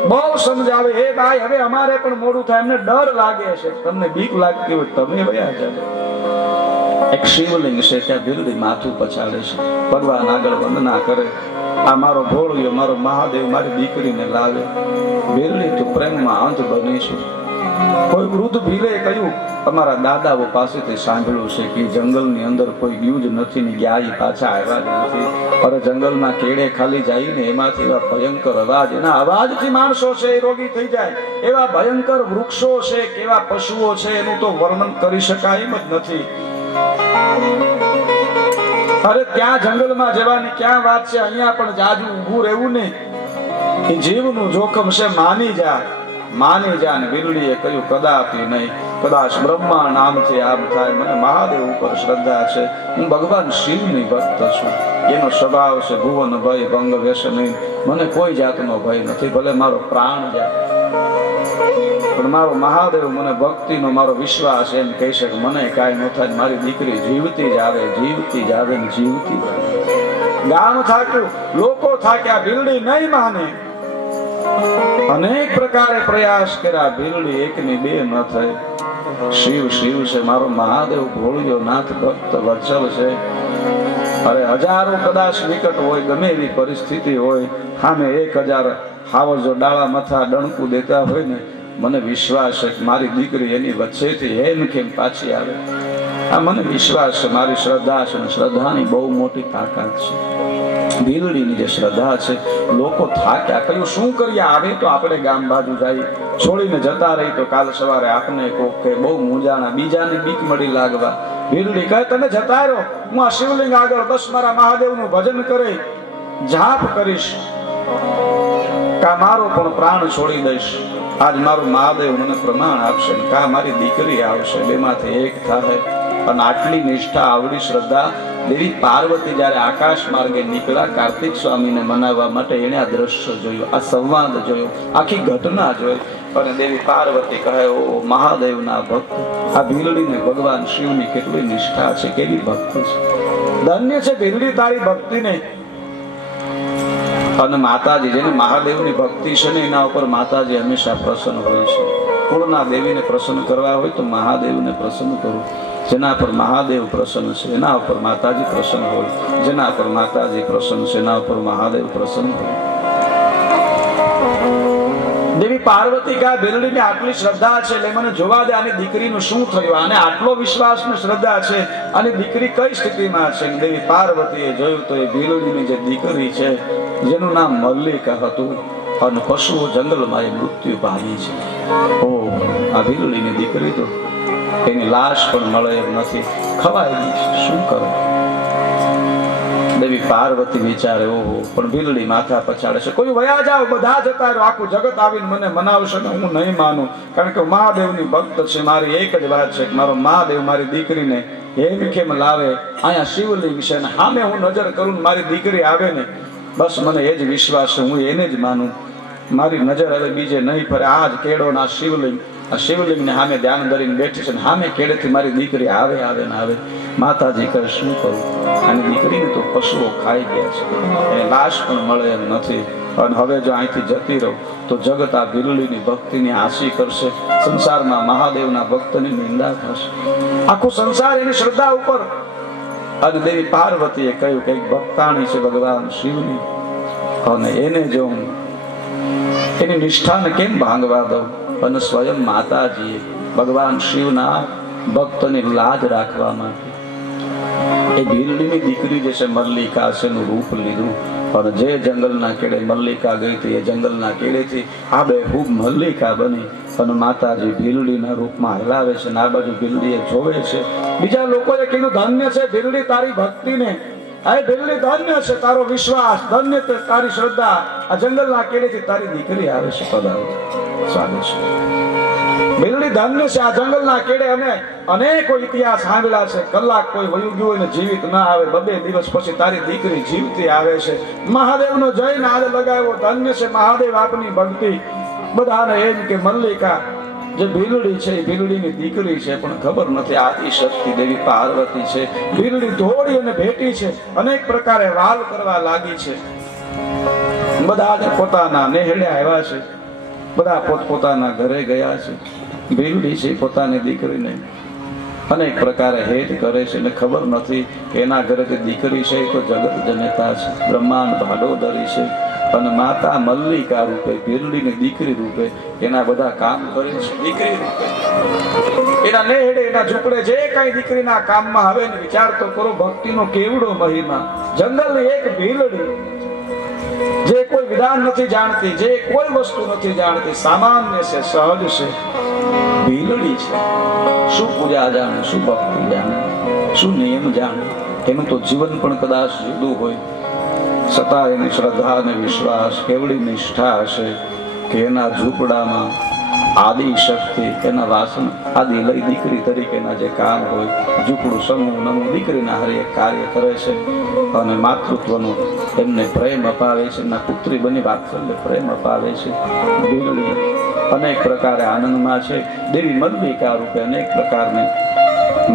બહુ સમજાવે. હે ભાઈ, હવે અમારે પણ મોડું થાય, એમને ડર લાગે છે. તમને બીક લાગતી હોય તમે વયા જાવ. એક શિવલિંગ છે, ત્યાં ભીલડી માથું પછાડે છે, ભગવાન આગળ વંદના કરે. આ મારો ભોળિયો, મારો મહાદેવ મારી દીકરીને લાવે. ભીલડી તો પ્રેમમાં અંત બની છે. કોઈ વૃદ્ધ ભીલે કહ્યું અમારા દાદાઓ પાસેથી સાંભળ્યું છે કે જંગલની અંદર કોઈ ગયું જ નથી ને ગયા પાછા આવ્યા જ નથી. અરે જંગલમાં કેડે ખાલી જાય ને એમાંથી એવા ભયંકર અવાજ, એના અવાજથી માણસો છે એ રોગી થઈ જાય. એવા ભયંકર વૃક્ષો છે, કેવા પશુઓ છે, એનું તો વર્ણન કરી શકાય એમ જ નથી. અરે ત્યાં જંગલમાં જવાની ક્યાં વાત છે, અહીંયા પણ જાજુ ઊભું રહેવું ને એ જીવનું જોખમ છે. માની જા, માની જા. ને ભીલડીએ કહ્યું કદાપી નહીં. કદાચ બ્રહ્મા નામથી આમ થાય. મને મહાદેવ ઉપર શ્રદ્ધા છે. હું ભગવાન શિવની ભક્ત છું. એનો સ્વભાવ છે ભુવન ભય ભંગ વ્યસન. મને કોઈ જાતનો ભય નથી. ભલે મારો પ્રાણ જાય, પણ મારો મહાદેવ મને ભક્તિનો મારો વિશ્વાસ એમ કહે છે કે મને કાંઈ ન થાય. મારી દીકરી જીવતી જ આવે, જીવતી જ આવે ને જીવતી જ આવે. ગામ થાક્યું, લોકો થાક્યા, ભીલડી નહીં માને. અનેક પ્રકારે પ્રયાસ કર્યા, ભીલડી એકની બે ન થઈ. શિવ શિવ છે, મારો મહાદેવ ભોળિયો નાથ ભક્ત વત્સલ છે. અરે હજારો કદાચ નિકટ હોય, ગમે એવી પરિસ્થિતિ હોય, સામે 1000 હાવર જો ડાળા મથા ડણકું દેતા હોય ને, મને વિશ્વાસ છે કે મારી દીકરી એની વચ્ચેથી એમ કેમ પાછી આવે. આ મને વિશ્વાસ છે, મારી શ્રદ્ધા છે, અને શ્રદ્ધાની બહુ મોટી તાકાત છે. ભીલડીની જે શ્રદ્ધા છે, લોકો થાક્યા કહ્યું શું કરીએ, આવે તો આપણે ગામ બાજુ જઈએ, છોડીને જતા રહી તો કાલ સવારે આપને કોક કે બહુ મૂંઝાણા, બીજાની બીક મળી લાગવા. ભીલડી કહે તમે જતા રહો, હું આ શિવલિંગ આગળ બસ મારા મહાદેવનું ભજન કરી જાપ કરીશ, કા મારો પણ પ્રાણ છોડી દઈશ. આજ મારું મહાદેવ મને પ્રમાણ આપશે, કા મારી દીકરી આવશે, બેમાંથી એક થાય. અને આટલી નિષ્ઠા, આવડી શ્રદ્ધા દેવી પાર્વતી જ્યારે આકાશ માર્ગે નીકળ્યા કાર્તિક સ્વામીને મનાવવા માટે, એણે આ દ્રશ્ય જોયું, આ સંવાદ જોયો, આખી ઘટના જોઈ. અને દેવી પાર્વતી કહે ઓ મહાદેવના ભક્ત, આ ભીલડીને ભગવાન શિવની કેટલી નિષ્ઠા છે, કેવી ભક્તિ છે, ધન્ય છે ભીલડી તારી ભક્તિને. અને માતાજી જેને મહાદેવની ભક્તિ છે ને, એના ઉપર માતાજી હંમેશા પ્રસન્ન હોય છે. કુળના દેવીને પ્રસન્ન કરવા હોય તો મહાદેવને પ્રસન્ન કરો. જેના પર મહાદેવ પ્રસન્ન છે એના ઉપર માતાજી પ્રસન્ન હોય, જેના પર માતાજી પ્રસન્ન છે એના ઉપર મહાદેવ પ્રસન્ન હોય. દેવી પાર્વતી કા ભીલડીને આટલી શ્રદ્ધા છે, એટલે મને જોવા દે આની દીકરીનું શું થયું. આને આટલો વિશ્વાસ ને શ્રદ્ધા છે, આની દીકરી કઈ સ્થિતિમાં છે. દેવી પાર્વતીએ જોયું તો એ ભીલડીની જે દીકરી છે, જેનું નામ મલ્લિકા હતું, અને પશુઓ જંગલમાં એ મૃત્યુ પામી છે. ઓ આ ભીલડીની દીકરી તો એની લાશ પણ મળે એમ નથી, ખવાઈ ગઈ છે, શું કરે. દેવી પાર્વતી વિચારે ઓહો, પણ ભીલડી માથા પછાડે છે. કોઈ વયા જાવ, બધા જતા રહ્યો, આખું જગત આવીને મને મનાવશે ને હું નહીં માનું, કારણ કે મહાદેવની ભક્ત છે. મારી એક જ વાત છે કે મારો મહાદેવ મારી દીકરીને એમ કેમ લાવે, અહીંયા શિવલિંગ છે ને સામે હું નજર કરું મારી દીકરી આવે ને, બસ મને એ જ વિશ્વાસ છે, હું એને જ માનું. મારી નજર હવે બીજે નહીં ફરે. આ જ કેળોના શિવલિંગ, આ શિવલિંગને સામે ધ્યાન ધરીને બેઠી છે ને સામે કેળેથી મારી દીકરી આવે આવે ને આવે. માતાજી કહે શું કરું, આની દીકરીને તો પશુઓ ખાઈ ગયા છે, એ લાશ પણ મળે એમ નથી. અને હવે જો અહીંથી જતી રહું તો જગત આ ભીલડીની ભક્તિની આશી કરશે, સંસારમાં મહાદેવના ભક્તની નિંદા થશે, આખો સંસાર એની શ્રદ્ધા ઉપર. અને દેવી પાર્વતીએ કહ્યું કે એક ભક્તાણી છે ભગવાન શિવની, અને એને જો હું એની નિષ્ઠાને કેમ ભાંગવા દઉં. અને સ્વયં માતાજીએ ભગવાન શિવના ભક્તની લાજ રાખવા માટે એ ભીલડીની દીકરી જે છે મલ્લિકા છે એનું રૂપ લીધું. અને જે જંગલના કેળે મલ્લિકા ગઈ હતી, એ જંગલના કેળેથી આ બેહૂબ મલ્લિકા બની અને માતાજી ભીલડીના રૂપમાં હલાવે છે. આ બાજુ ભીલડીએ જોવે છે. બીજા લોકોએ કીધું ધન્ય છે ભીલડી તારી ભક્તિને, આ ભીલડી ધન્ય છે તારો વિશ્વાસ, ધન્ય તારી શ્રદ્ધા. આ જંગલના કેળેથી તારી દીકરી આવે છે, પધારો સ્વાગત છે. ભીલડી ધન્ય છે. આ જંગલના કેળે અમે અનેકો ઇતિહાસ સાંભળ્યા છે. કલાક કોઈ વયું ગયું હોય ને જીવિત ના આવે, 2 દિવસ પછી તારી દીકરી જીવતી આવે છે. મહાદેવનો જય નાદ લગાવ્યો, ધન્ય છે મહાદેવ આપની ભક્તિ. બધાને એમ કે મલ્લિકા જે ભીલડી છે એ ભીલડીની દીકરી છે, પણ ખબર નથી આદિ શક્તિ દેવી પાર્વતી છે. ભીલડી દોડી અને ભેટી છે, અનેક પ્રકારે વાલ કરવા લાગી છે. બધા પોતાના નેહડ્યા આવ્યા છે, બધા પોતપોતાના ઘરે ગયા છે. ભીલડી છે પોતાની દીકરીને અનેક પ્રકારે હેત કરે છે, અને ખબર નથી કે એના ઘરેથી દીકરી છે તો જગત જનેતા છે, બ્રહ્માંડ ભાડોદરી છે. અને માતા મલ્લિકા રૂપે ભીલડીની દીકરી રૂપે એના બધા કામ કરે છે. દીકરી રૂપે એના નેહડે એના ઝૂંપડે જે કઈ દીકરીના કામમાં હવે વિચાર તો કરો, ભક્તિનો કેવડો મહિમા. જંગલની એક ભીલડી જે કોઈ વિધાન નથી જાણતી, જે કોઈ વસ્તુ નથી જાણતી, સામાન્ય છે, સહજ છે, ભીલડી છે. શું પૂજા જાણે, શું ભક્તિ જાણે, શું નિયમ જાણે, એનું તો જીવન પણ કદાચ જુદું હોય. છતાં એની શ્રદ્ધા અને વિશ્વાસ, કેવડી નિષ્ઠા હશે કે એના ઝૂંપડામાં આદિ શક્તિ, એના વાસણ આદિ લઈ દીકરી તરીકેના જે કામ હોય, ઝૂંપડું સમૂહ નમું દીકરીના હરે કાર્ય કરે છે. અને માતૃત્વનો એમને પ્રેમ અપાવે છે, એમના પુત્રી બની વાત્સલ્ય પ્રેમ અપાવે છે. ભીલડી અનેક પ્રકારે આનંદમાં છે. દેવી મલ્લિકા રૂપે અનેક પ્રકારની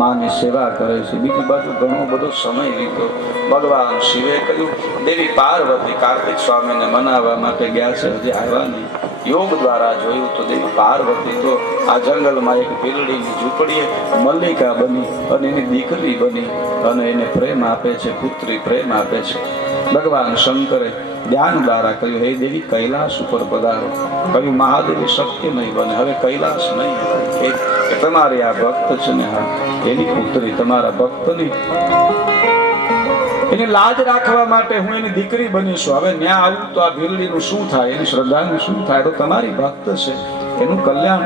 માની સેવા કરે છે. બીજી બાજુ ઘણો બધો સમય લીધો. ભગવાન શિવે કહ્યું દેવી પાર્વતી કાર્તિક સ્વામીને મનાવવા માટે ગયા છે, હજી આવ્યા નહીં. યોગ દ્વારા જોયું તો દેવી પાર્વતી તો આ જંગલમાં એક ભીલડીની ઝૂંપડીએ મલ્લિકા બની અને એની દીકરી બની અને એને પ્રેમ આપે છે, પુત્રી પ્રેમ આપે છે. ભગવાન શંકરે ધ્યાન દ્વારા કહ્યું, હે દેવી કૈલાસ ઉપર પધારો. કહ્યું મહાદેવી શક્ય નહીં બને, હવે કૈલાસ નહીં, કે તમારી આ ભક્ત છે ને, હા એની પુત્રી તમારા ભક્તની એની લાજ રાખવા માટે હું એની દીકરી બનીશું. હવે ન્યા આવું તો આ ભીલડીનું શું થાય, એની શ્રદ્ધાનું શું થાય? તો તમારી ભક્ત છે, એનું કલ્યાણ,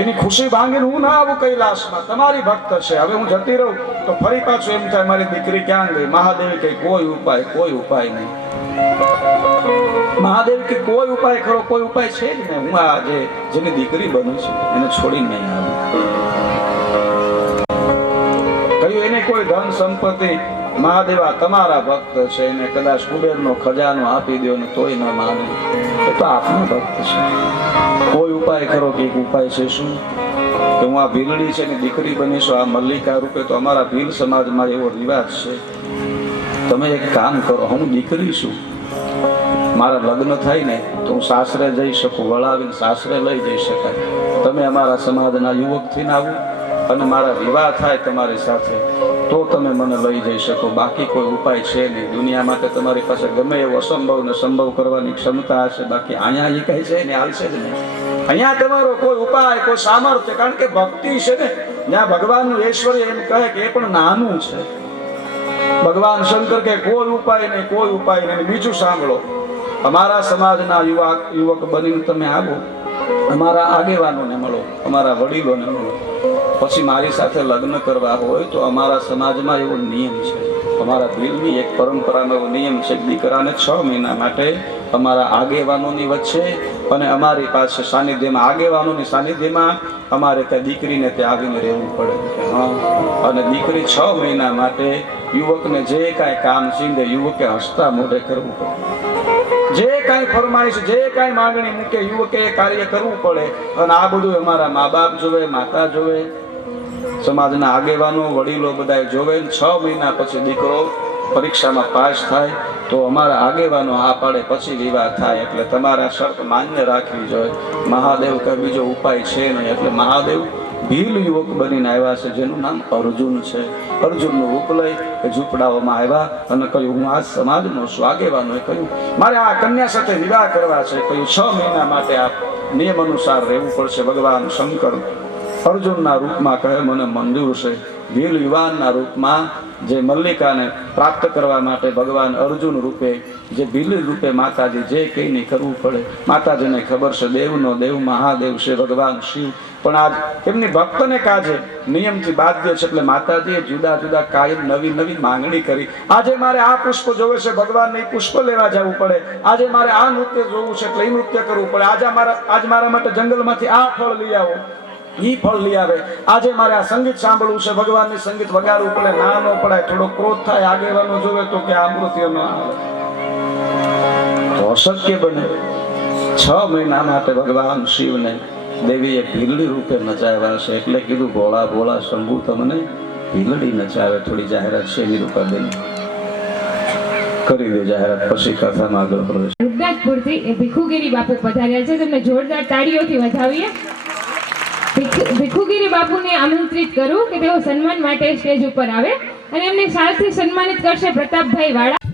એની ખુશી ભાંગીને હું ના આવું કૈલાસમાં, તમારી ભક્ત છે. હવે હું જતી રહું તો ફરી પાછું એમ થાય મારી દીકરી ક્યાં ગઈ? મહાદેવ કે કોઈ ઉપાય નહીં. મહાદેવ કે કોઈ ઉપાય કરો, કોઈ ઉપાય છે જ નહીં. હું આ જેની દીકરી બનું છું એને છોડીને નહીં આવું. કહ્યું એને કોઈ ધન સંપત્તિ, મહાદેવા તમારા ભક્ત છે, એને કદાચ કુબેરનો ખજાનો આપી દો ને તોય ન માને, એ તો આપનો ભક્ત છે. કોઈ ઉપાય કરો. કે એક ઉપાય છે શું? કે હું આ ભીલડી છે ને દીકરી બનીશું આ મલ્લિકા રૂપે. તો અમારા ભીલ સમાજમાં એવો રિવાજ છે, તમે એક કામ કરો, હું દીકરી છું, મારા લગ્ન થાય ને તો હું સાસરે જઈ શકું, વળાવીને સાસરે લઈ જઈ શકાય. તમે અમારા સમાજના યુવકથી ના આવું અને મારા વિવાહ થાય તમારી સાથે તો તમે મને લઈ જઈ શકો. બાકી કોઈ ઉપાય છે નહીં. દુનિયા માટે તમારી પાસે ગમે એવો અસંભવ ને સંભવ કરવાની ક્ષમતા હશે, બાકી અહીંયા એ કહે છે ને હાલશે જ નહીં. અહીંયા તમારો કોઈ ઉપાય, કોઈ સામર્થ્ય, કારણ કે ભક્તિ છે ને જ્યાં ભગવાનનું ઐશ્વર્ય એમ કહે કે એ પણ નાનું છે. ભગવાન શંકર કે કોઈ ઉપાય નહીં, કોઈ ઉપાય નહીં. બીજું સાંભળો, અમારા સમાજના યુવક બનીને તમે આવો, અમારા આગેવાનોને મળો, અમારા વડીલોને મળો, પછી મારી સાથે લગ્ન કરવા હોય તો અમારા સમાજમાં એવો નિયમ છે, અમારા ભીલની એક પરંપરાનો એવો નિયમ છે કે દીકરાને 6 મહિના માટે અમારા આગેવાનોની વચ્ચે અને અમારી પાસે સાનિધ્યમાં, આગેવાનોની સાનિધ્યમાં અમારે ત્યાં દીકરીને ત્યાં આવીને રહેવું પડે. હા, અને દીકરી 6 મહિના માટે યુવકને જે કાંઈ કામ છે યુવકે હસતા મોઢે કરવું પડે. જે કાંઈ ફરમાઈશ, જે કાંઈ માંગણી મૂકે યુવકે એ કાર્ય કરવું પડે. અને આ બધું અમારા મા બાપ જોવે, માતા જોવે, સમાજના આગેવાનો, વડીલો બધા જોવે. 6 મહિના પછી દીકરો પરીક્ષામાં પાસ થાય તો અમારા આગેવાનો આ પાડે પછી વિવાહ થાય. એટલે તમારા શરત માન્ય રાખવી જોઈએ. મહાદેવ કઈ બીજો ઉપાય છે નહીં. એટલે મહાદેવ ભીલ યુવક બનીને આવ્યા છે જેનું નામ અર્જુન છે. અર્જુનનું રૂપ લઈ ઝૂંપડાઓમાં આવ્યા અને કહ્યું હું આ સમાજનો છું, આગેવાનોએ કહ્યું મારે આ કન્યા સાથે વિવાહ કરવા છે. કહ્યું 6 મહિના માટે આ નિયમ અનુસાર રહેવું પડશે. ભગવાન શંકર અર્જુનના રૂપમાં કહે મને મંજૂર છે. ભીલ યુવાનના રૂપમાં જે મલ્લિકાને પ્રાપ્ત કરવા માટે ભગવાન અર્જુન રૂપે, જે ભીલ રૂપે માતાજી જે કંઈ કરવું પડે, માતાજીને ખબર છે. દેવનો દેવ મહાદેવ છે ભગવાન શિવ, પણ આજ એમની ભક્તને કાજે નિયમથી બાધ્ય છે. એટલે માતાજીએ જુદા જુદા કાયમ નવી નવી માંગણી કરી. આજે મારે આ પુષ્પ જોવે છે, ભગવાનને પુષ્પ લેવા જવું પડે. આજે મારે આ નૃત્ય જોવું છે એટલે એ નૃત્ય કરવું પડે. આજ મારા માટે જંગલમાંથી આ ફળ લઈ આવો, ઈ ફળ લઈ આવે. આજે મારે આ સંગીત સાંભળવું છે, ભગવાનની સંગીત વગાડવું પડે. ના ન પડાય, થોડો ક્રોધ થાય, આગેવાનો જોવે તો કે આ નૃત્ય ન આવે તો અશક્ય બને. 6 મહિના માટે ભગવાન શિવને દેવીએ ભીલડી રૂપે નચાવ્યા છે. એટલે કીધું ભોળા ભોળા શંભુ તમને ભીલડી નચાવે. થોડી જાહેરાત છે નિરૂપાબેન કરી દે જાહેરાત, પછી કથામાં આગળ પ્રવેશ. રૂપનાથપુરથી એ ભીખુગીરી બાપુ પધાર્યા છે, તેમને જોરદાર તાળીઓથી વધાવીએ. ભીખુગીરી બાપુને આમંત્રિત કરું કે તેઓ સન્માન માટે સ્ટેજ ઉપર આવે અને એમને સાલથી સન્માનિત કરશે પ્રતાપભાઈ વાળા.